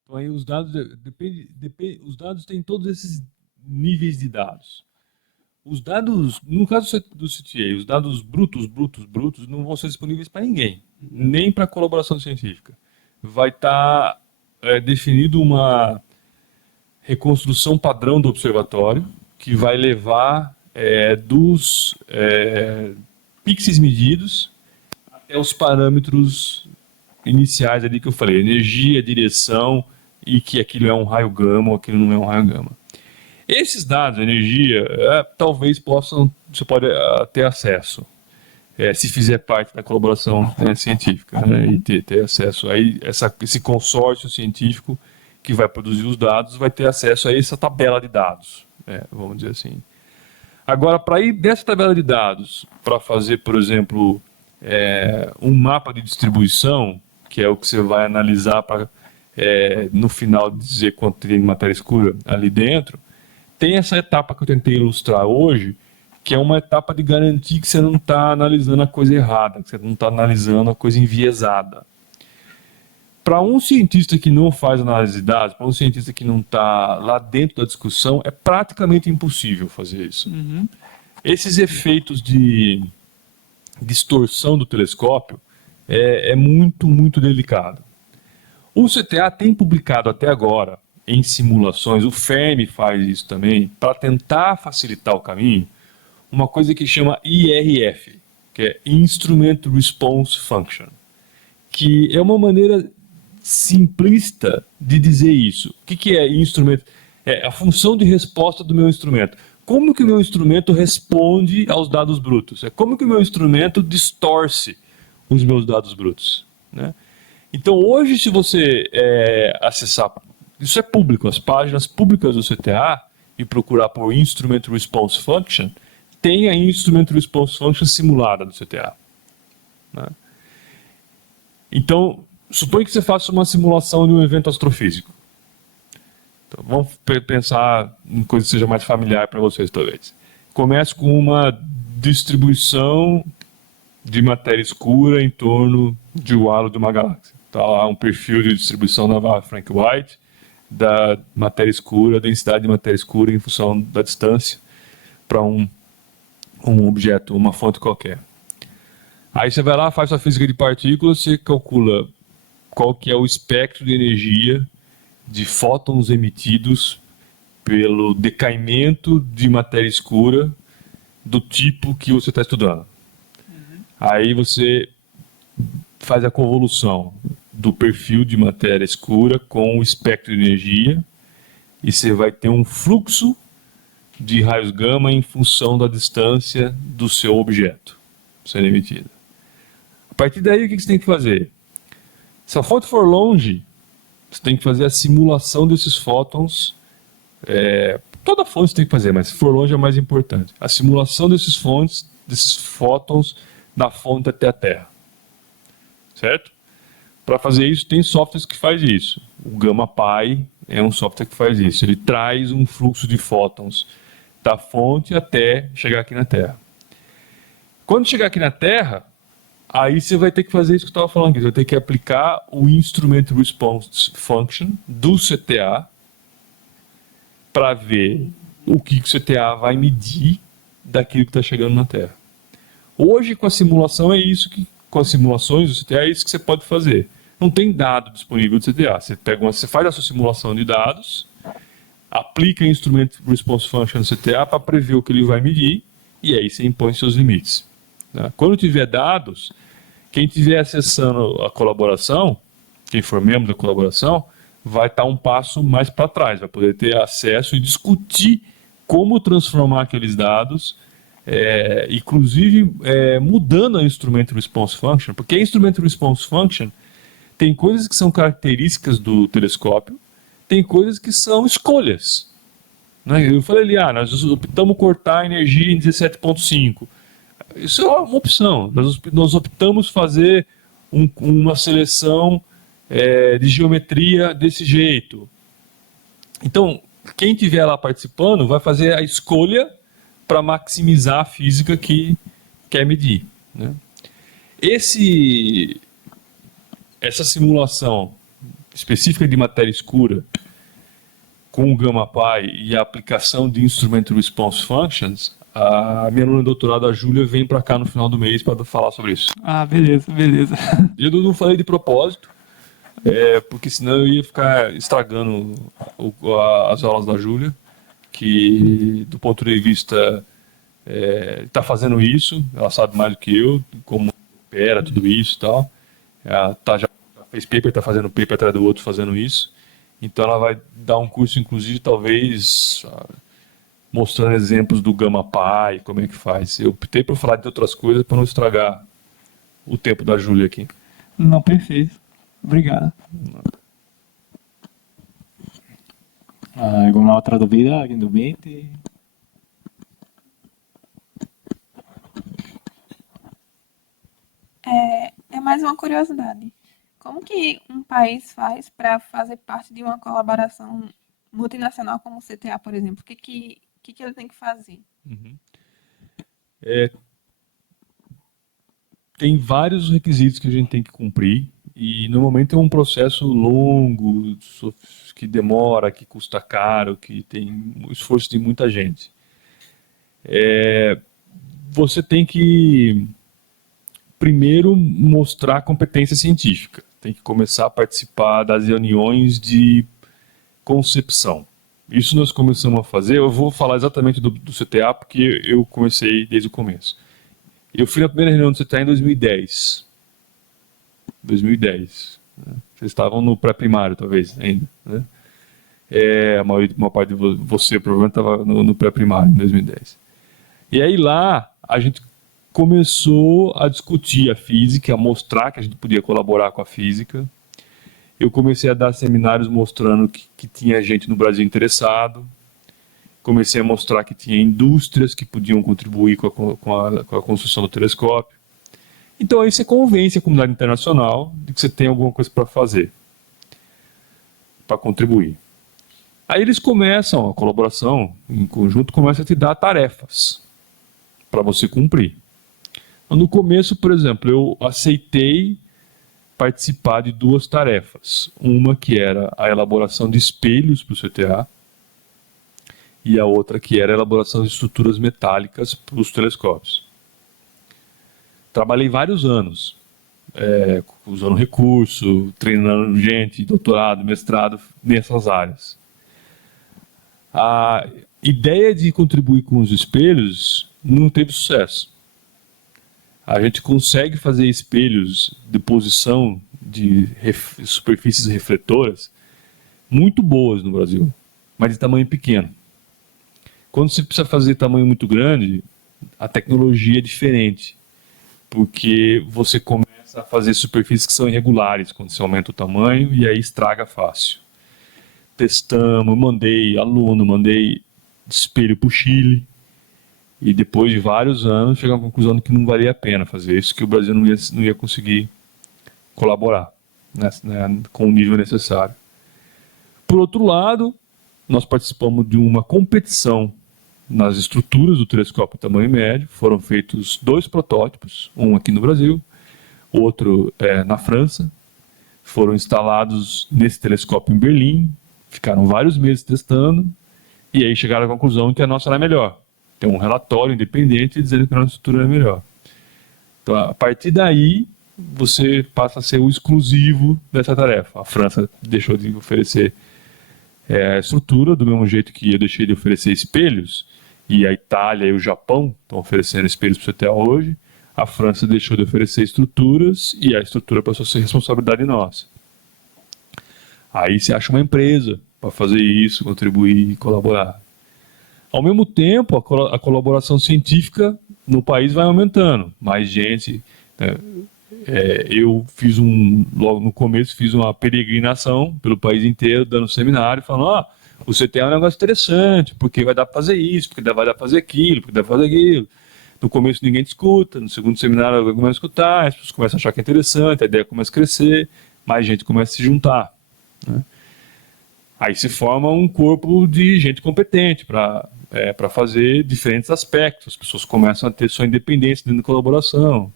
Então, aí os dados, os dados têm todos esses níveis de dados. Os dados, no caso do CTA, os dados brutos não vão ser disponíveis para ninguém, nem para colaboração científica. Vai estar definido uma reconstrução padrão do observatório, que vai levar dos pixels medidos até os parâmetros iniciais ali que eu falei, energia, direção, e que aquilo é um raio gama ou aquilo não é um raio gama. Esses dados, energia, talvez você pode ter acesso, se fizer parte da colaboração científica, né, e ter acesso. Aí esse consórcio científico que vai produzir os dados vai ter acesso a essa tabela de dados, vamos dizer assim. Agora, para ir dessa tabela de dados, para fazer, por exemplo, um mapa de distribuição, que é o que você vai analisar para, no final, dizer quanto tem de matéria escura ali dentro, tem essa etapa que eu tentei ilustrar hoje, que é uma etapa de garantir que você não está analisando a coisa errada, que você não está analisando a coisa enviesada. Para um cientista que não faz análise de dados, para um cientista que não está lá dentro da discussão, é praticamente impossível fazer isso. Esses efeitos de distorção do telescópio é muito, muito delicado. O CTA tem publicado até agora, em simulações, o Fermi faz isso também, para tentar facilitar o caminho, uma coisa que chama IRF, que é Instrument Response Function, que é uma maneira simplista de dizer isso. O que é instrumento? É a função de resposta do meu instrumento. Como que o meu instrumento responde aos dados brutos? É como que o meu instrumento distorce os meus dados brutos, né? Então, hoje, se você acessar, isso é público, as páginas públicas do CTA, e procurar por Instrument Response Function, tem a Instrument Response Function simulada do CTA, né? Então, suponha que você faça uma simulação de um evento astrofísico. Então, vamos pensar em coisa que seja mais familiar para vocês, talvez. Comece com uma distribuição de matéria escura em torno de um halo de uma galáxia. Está lá um perfil de distribuição da Frank White, da matéria escura, densidade de matéria escura em função da distância para um objeto, uma fonte qualquer. Aí você vai lá, faz sua física de partículas, você calcula qual que é o espectro de energia de fótons emitidos pelo decaimento de matéria escura do tipo que você está estudando. Aí você faz a convolução do perfil de matéria escura com o espectro de energia e você vai ter um fluxo de raios gama em função da distância do seu objeto sendo emitido. A partir daí, o que você tem que fazer? Se a fonte for longe, você tem que fazer a simulação desses fótons. Toda fonte você tem que fazer, mas se for longe é mais importante. A simulação desses fótons da fonte até a Terra. Certo? Para fazer isso, tem softwares que faz isso. O GammaPy é um software que faz isso. Ele traz um fluxo de fótons da fonte até chegar aqui na Terra. Quando chegar aqui na Terra, aí você vai ter que fazer isso que eu estava falando aqui. Você vai ter que aplicar o Instrument Response Function do CTA para ver o que o CTA vai medir daquilo que está chegando na Terra. Hoje, com a simulação, com as simulações do CTA, é isso que você pode fazer. Não tem dado disponível do CTA. Você faz a sua simulação de dados, aplica o Instrument Response Function do CTA para prever o que ele vai medir, e aí você impõe seus limites. Quando tiver dados, quem estiver acessando a colaboração, quem for membro da colaboração, vai estar um passo mais para trás, vai poder ter acesso e discutir como transformar aqueles dados, inclusive mudando a Instrument Response Function, porque a Instrument Response Function tem coisas que são características do telescópio, tem coisas que são escolhas. Né? Eu falei ali, nós optamos cortar a energia em 17,5. Isso é uma opção. Nós optamos fazer uma seleção de geometria desse jeito. Então, quem estiver lá participando vai fazer a escolha para maximizar a física que quer medir. Né? Essa simulação específica de matéria escura com o Gamma-Pi e a aplicação de Instrument Response Functions, a minha aluna de doutorado, a Júlia, vem para cá no final do mês para falar sobre isso. Beleza. Eu não falei de propósito, porque senão eu ia ficar estragando as aulas da Júlia, que do ponto de vista está fazendo isso, ela sabe mais do que eu, como opera tudo isso e tal. Ela já fez paper, está fazendo paper atrás do outro fazendo isso. Então ela vai dar um curso, inclusive, talvez mostrando exemplos do Gamma-Pi, como é que faz. Eu optei por falar de outras coisas para não estragar o tempo da Júlia aqui. Não, perfeito. Obrigado. Alguma outra dúvida? Alguém duvide? É mais uma curiosidade. Como que um país faz para fazer parte de uma colaboração multinacional como o CTA, por exemplo? O que ele tem que fazer? Tem vários requisitos que a gente tem que cumprir e normalmente é um processo longo, que demora, que custa caro, que tem o esforço de muita gente. Você tem que primeiro mostrar competência científica. Tem que começar a participar das reuniões de concepção. Isso nós começamos a fazer. Eu vou falar exatamente do CTA porque eu comecei desde o começo. Eu fui na primeira reunião do CTA em 2010. 2010. Né? Vocês estavam no pré-primário, talvez, ainda. Né? A maior parte de você provavelmente estava no pré-primário, em 2010. E aí lá, a gente começou a discutir a física, a mostrar que a gente podia colaborar com a física. Eu comecei a dar seminários mostrando que tinha gente no Brasil interessado. Comecei a mostrar que tinha indústrias que podiam contribuir com a construção do telescópio. Então aí você convence a comunidade internacional de que você tem alguma coisa para fazer, para contribuir. Aí eles começam, a colaboração em conjunto começa a te dar tarefas para você cumprir. No começo, por exemplo, eu aceitei participar de duas tarefas. Uma que era a elaboração de espelhos para o CTA e a outra que era a elaboração de estruturas metálicas para os telescópios. Trabalhei vários anos, usando recurso, treinando gente, doutorado, mestrado, nessas áreas. A ideia de contribuir com os espelhos não teve sucesso. A gente consegue fazer espelhos de posição de superfícies refletoras muito boas no Brasil, mas de tamanho pequeno. Quando você precisa fazer tamanho muito grande, a tecnologia é diferente, porque você começa a fazer superfícies que são irregulares quando você aumenta o tamanho e aí estraga fácil. Testamos, mandei espelho para o Chile, e depois de vários anos cheguei à conclusão de que não valia a pena fazer isso, que o Brasil não ia conseguir colaborar, né, com o nível necessário. Por outro lado, nós participamos de uma competição nas estruturas do telescópio tamanho médio. Foram feitos 2 protótipos, um aqui no Brasil, outro na França. Foram instalados nesse telescópio em Berlim, ficaram vários meses testando, e aí chegaram à conclusão que a nossa era melhor. Tem um relatório independente dizendo que a nossa estrutura é melhor. Então, a partir daí, você passa a ser o exclusivo dessa tarefa. A França deixou de oferecer a estrutura, do mesmo jeito que eu deixei de oferecer espelhos, e a Itália e o Japão estão oferecendo espelhos para o CTA hoje. A França deixou de oferecer estruturas, e a estrutura passou a ser responsabilidade nossa. Aí você acha uma empresa para fazer isso, contribuir e colaborar. Ao mesmo tempo, a colaboração científica no país vai aumentando. Mais gente eu logo no começo, fiz uma peregrinação pelo país inteiro, dando seminário, falando, o CTA é um negócio interessante, porque vai dar para fazer isso, porque vai dar para fazer aquilo, porque dá para fazer aquilo. No começo ninguém te escuta, no segundo seminário alguém começa a escutar, as pessoas começam a achar que é interessante, a ideia começa a crescer, mais gente começa a se juntar, né? Aí se forma um corpo de gente competente para fazer diferentes aspectos, as pessoas começam a ter sua independência dentro da colaboração.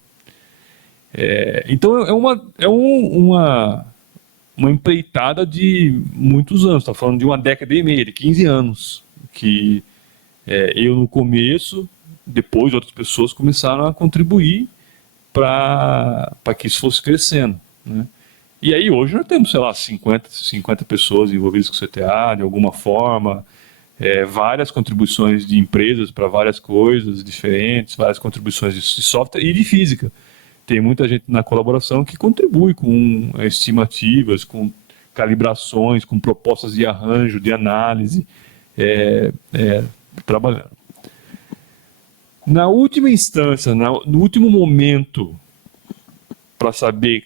Então uma empreitada de muitos anos, está falando de uma década e meia, de 15 anos, que eu no começo, depois outras pessoas começaram a contribuir para que isso fosse crescendo, né? E aí hoje nós temos, sei lá, 50 pessoas envolvidas com o CTA, de alguma forma, várias contribuições de empresas para várias coisas diferentes, várias contribuições de software e de física. Tem muita gente na colaboração que contribui com estimativas, com calibrações, com propostas de arranjo, de análise, trabalhando. Na última instância, no último momento, para saber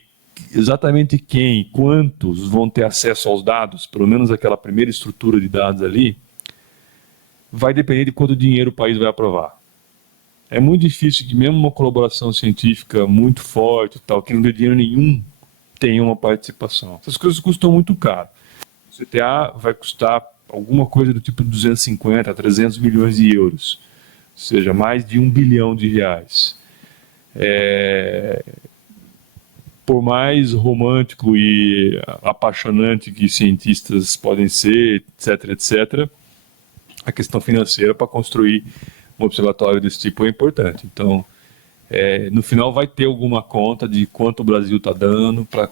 exatamente quem e quantos vão ter acesso aos dados, pelo menos aquela primeira estrutura de dados ali, vai depender de quanto dinheiro o país vai aprovar. É muito difícil que mesmo uma colaboração científica muito forte, tal, que não dê dinheiro nenhum, tenha uma participação. Essas coisas custam muito caro. O CTA vai custar alguma coisa do tipo de 250 a 300 milhões de euros, ou seja, mais de R$ 1 bilhão. Por mais romântico e apaixonante que cientistas podem ser, etc., etc., a questão financeira para construir um observatório desse tipo é importante. Então, no final vai ter alguma conta de quanto o Brasil está dando para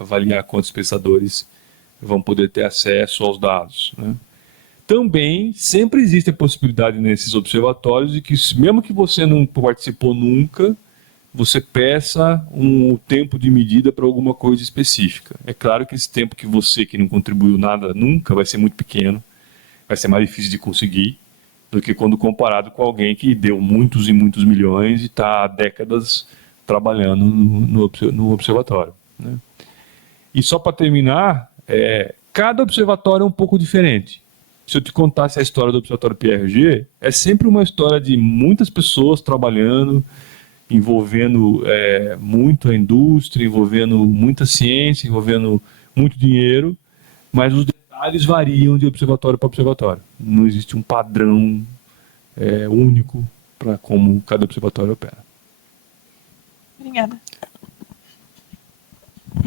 avaliar quantos pensadores vão poder ter acesso aos dados, né? Também sempre existe a possibilidade nesses observatórios de que, mesmo que você não participou nunca, você peça um tempo de medida para alguma coisa específica. É claro que esse tempo que você, que não contribuiu nada nunca, vai ser muito pequeno, vai ser mais difícil de conseguir do que quando comparado com alguém que deu muitos e muitos milhões e está há décadas trabalhando no observatório, né? E só para terminar, cada observatório é um pouco diferente. Se eu te contasse a história do Observatório PRG, é sempre uma história de muitas pessoas trabalhando, envolvendo muito a indústria, envolvendo muita ciência, envolvendo muito dinheiro, mas os detalhes variam de observatório para observatório. Não existe um padrão único para como cada observatório opera. Obrigada.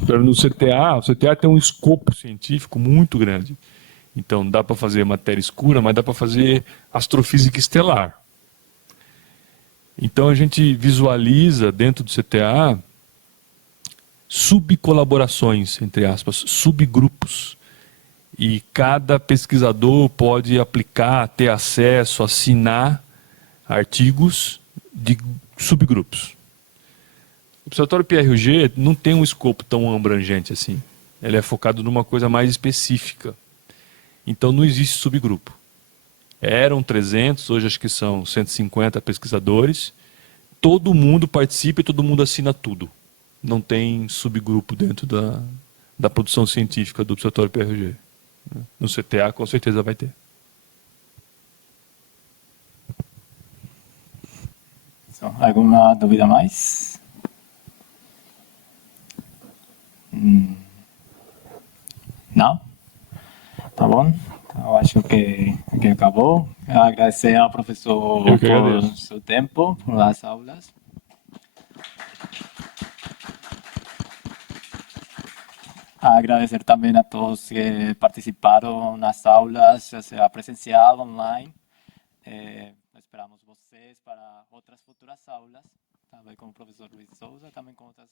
No CTA, o CTA tem um escopo científico muito grande. Então dá para fazer matéria escura, mas dá para fazer astrofísica estelar. Então a gente visualiza dentro do CTA subcolaborações, entre aspas, subgrupos. E cada pesquisador pode aplicar, ter acesso, assinar artigos de subgrupos. O Observatório PRG não tem um escopo tão abrangente assim. Ele é focado numa coisa mais específica. Então não existe subgrupo. Eram 300, hoje acho que são 150 pesquisadores. Todo mundo participa e todo mundo assina tudo. Não tem subgrupo dentro da produção científica do Observatório PRG. No CTA com certeza vai ter. Alguma dúvida mais? Não? Tá bom? Eu acho que acabou. Agradecer ao professor Eu que por agradeço. seu tempo, por as aulas. Agradecer também a todos que participaram nas aulas, seja presencial, online. Esperamos vocês para outras futuras aulas, também com o professor Luiz Souza, também com outras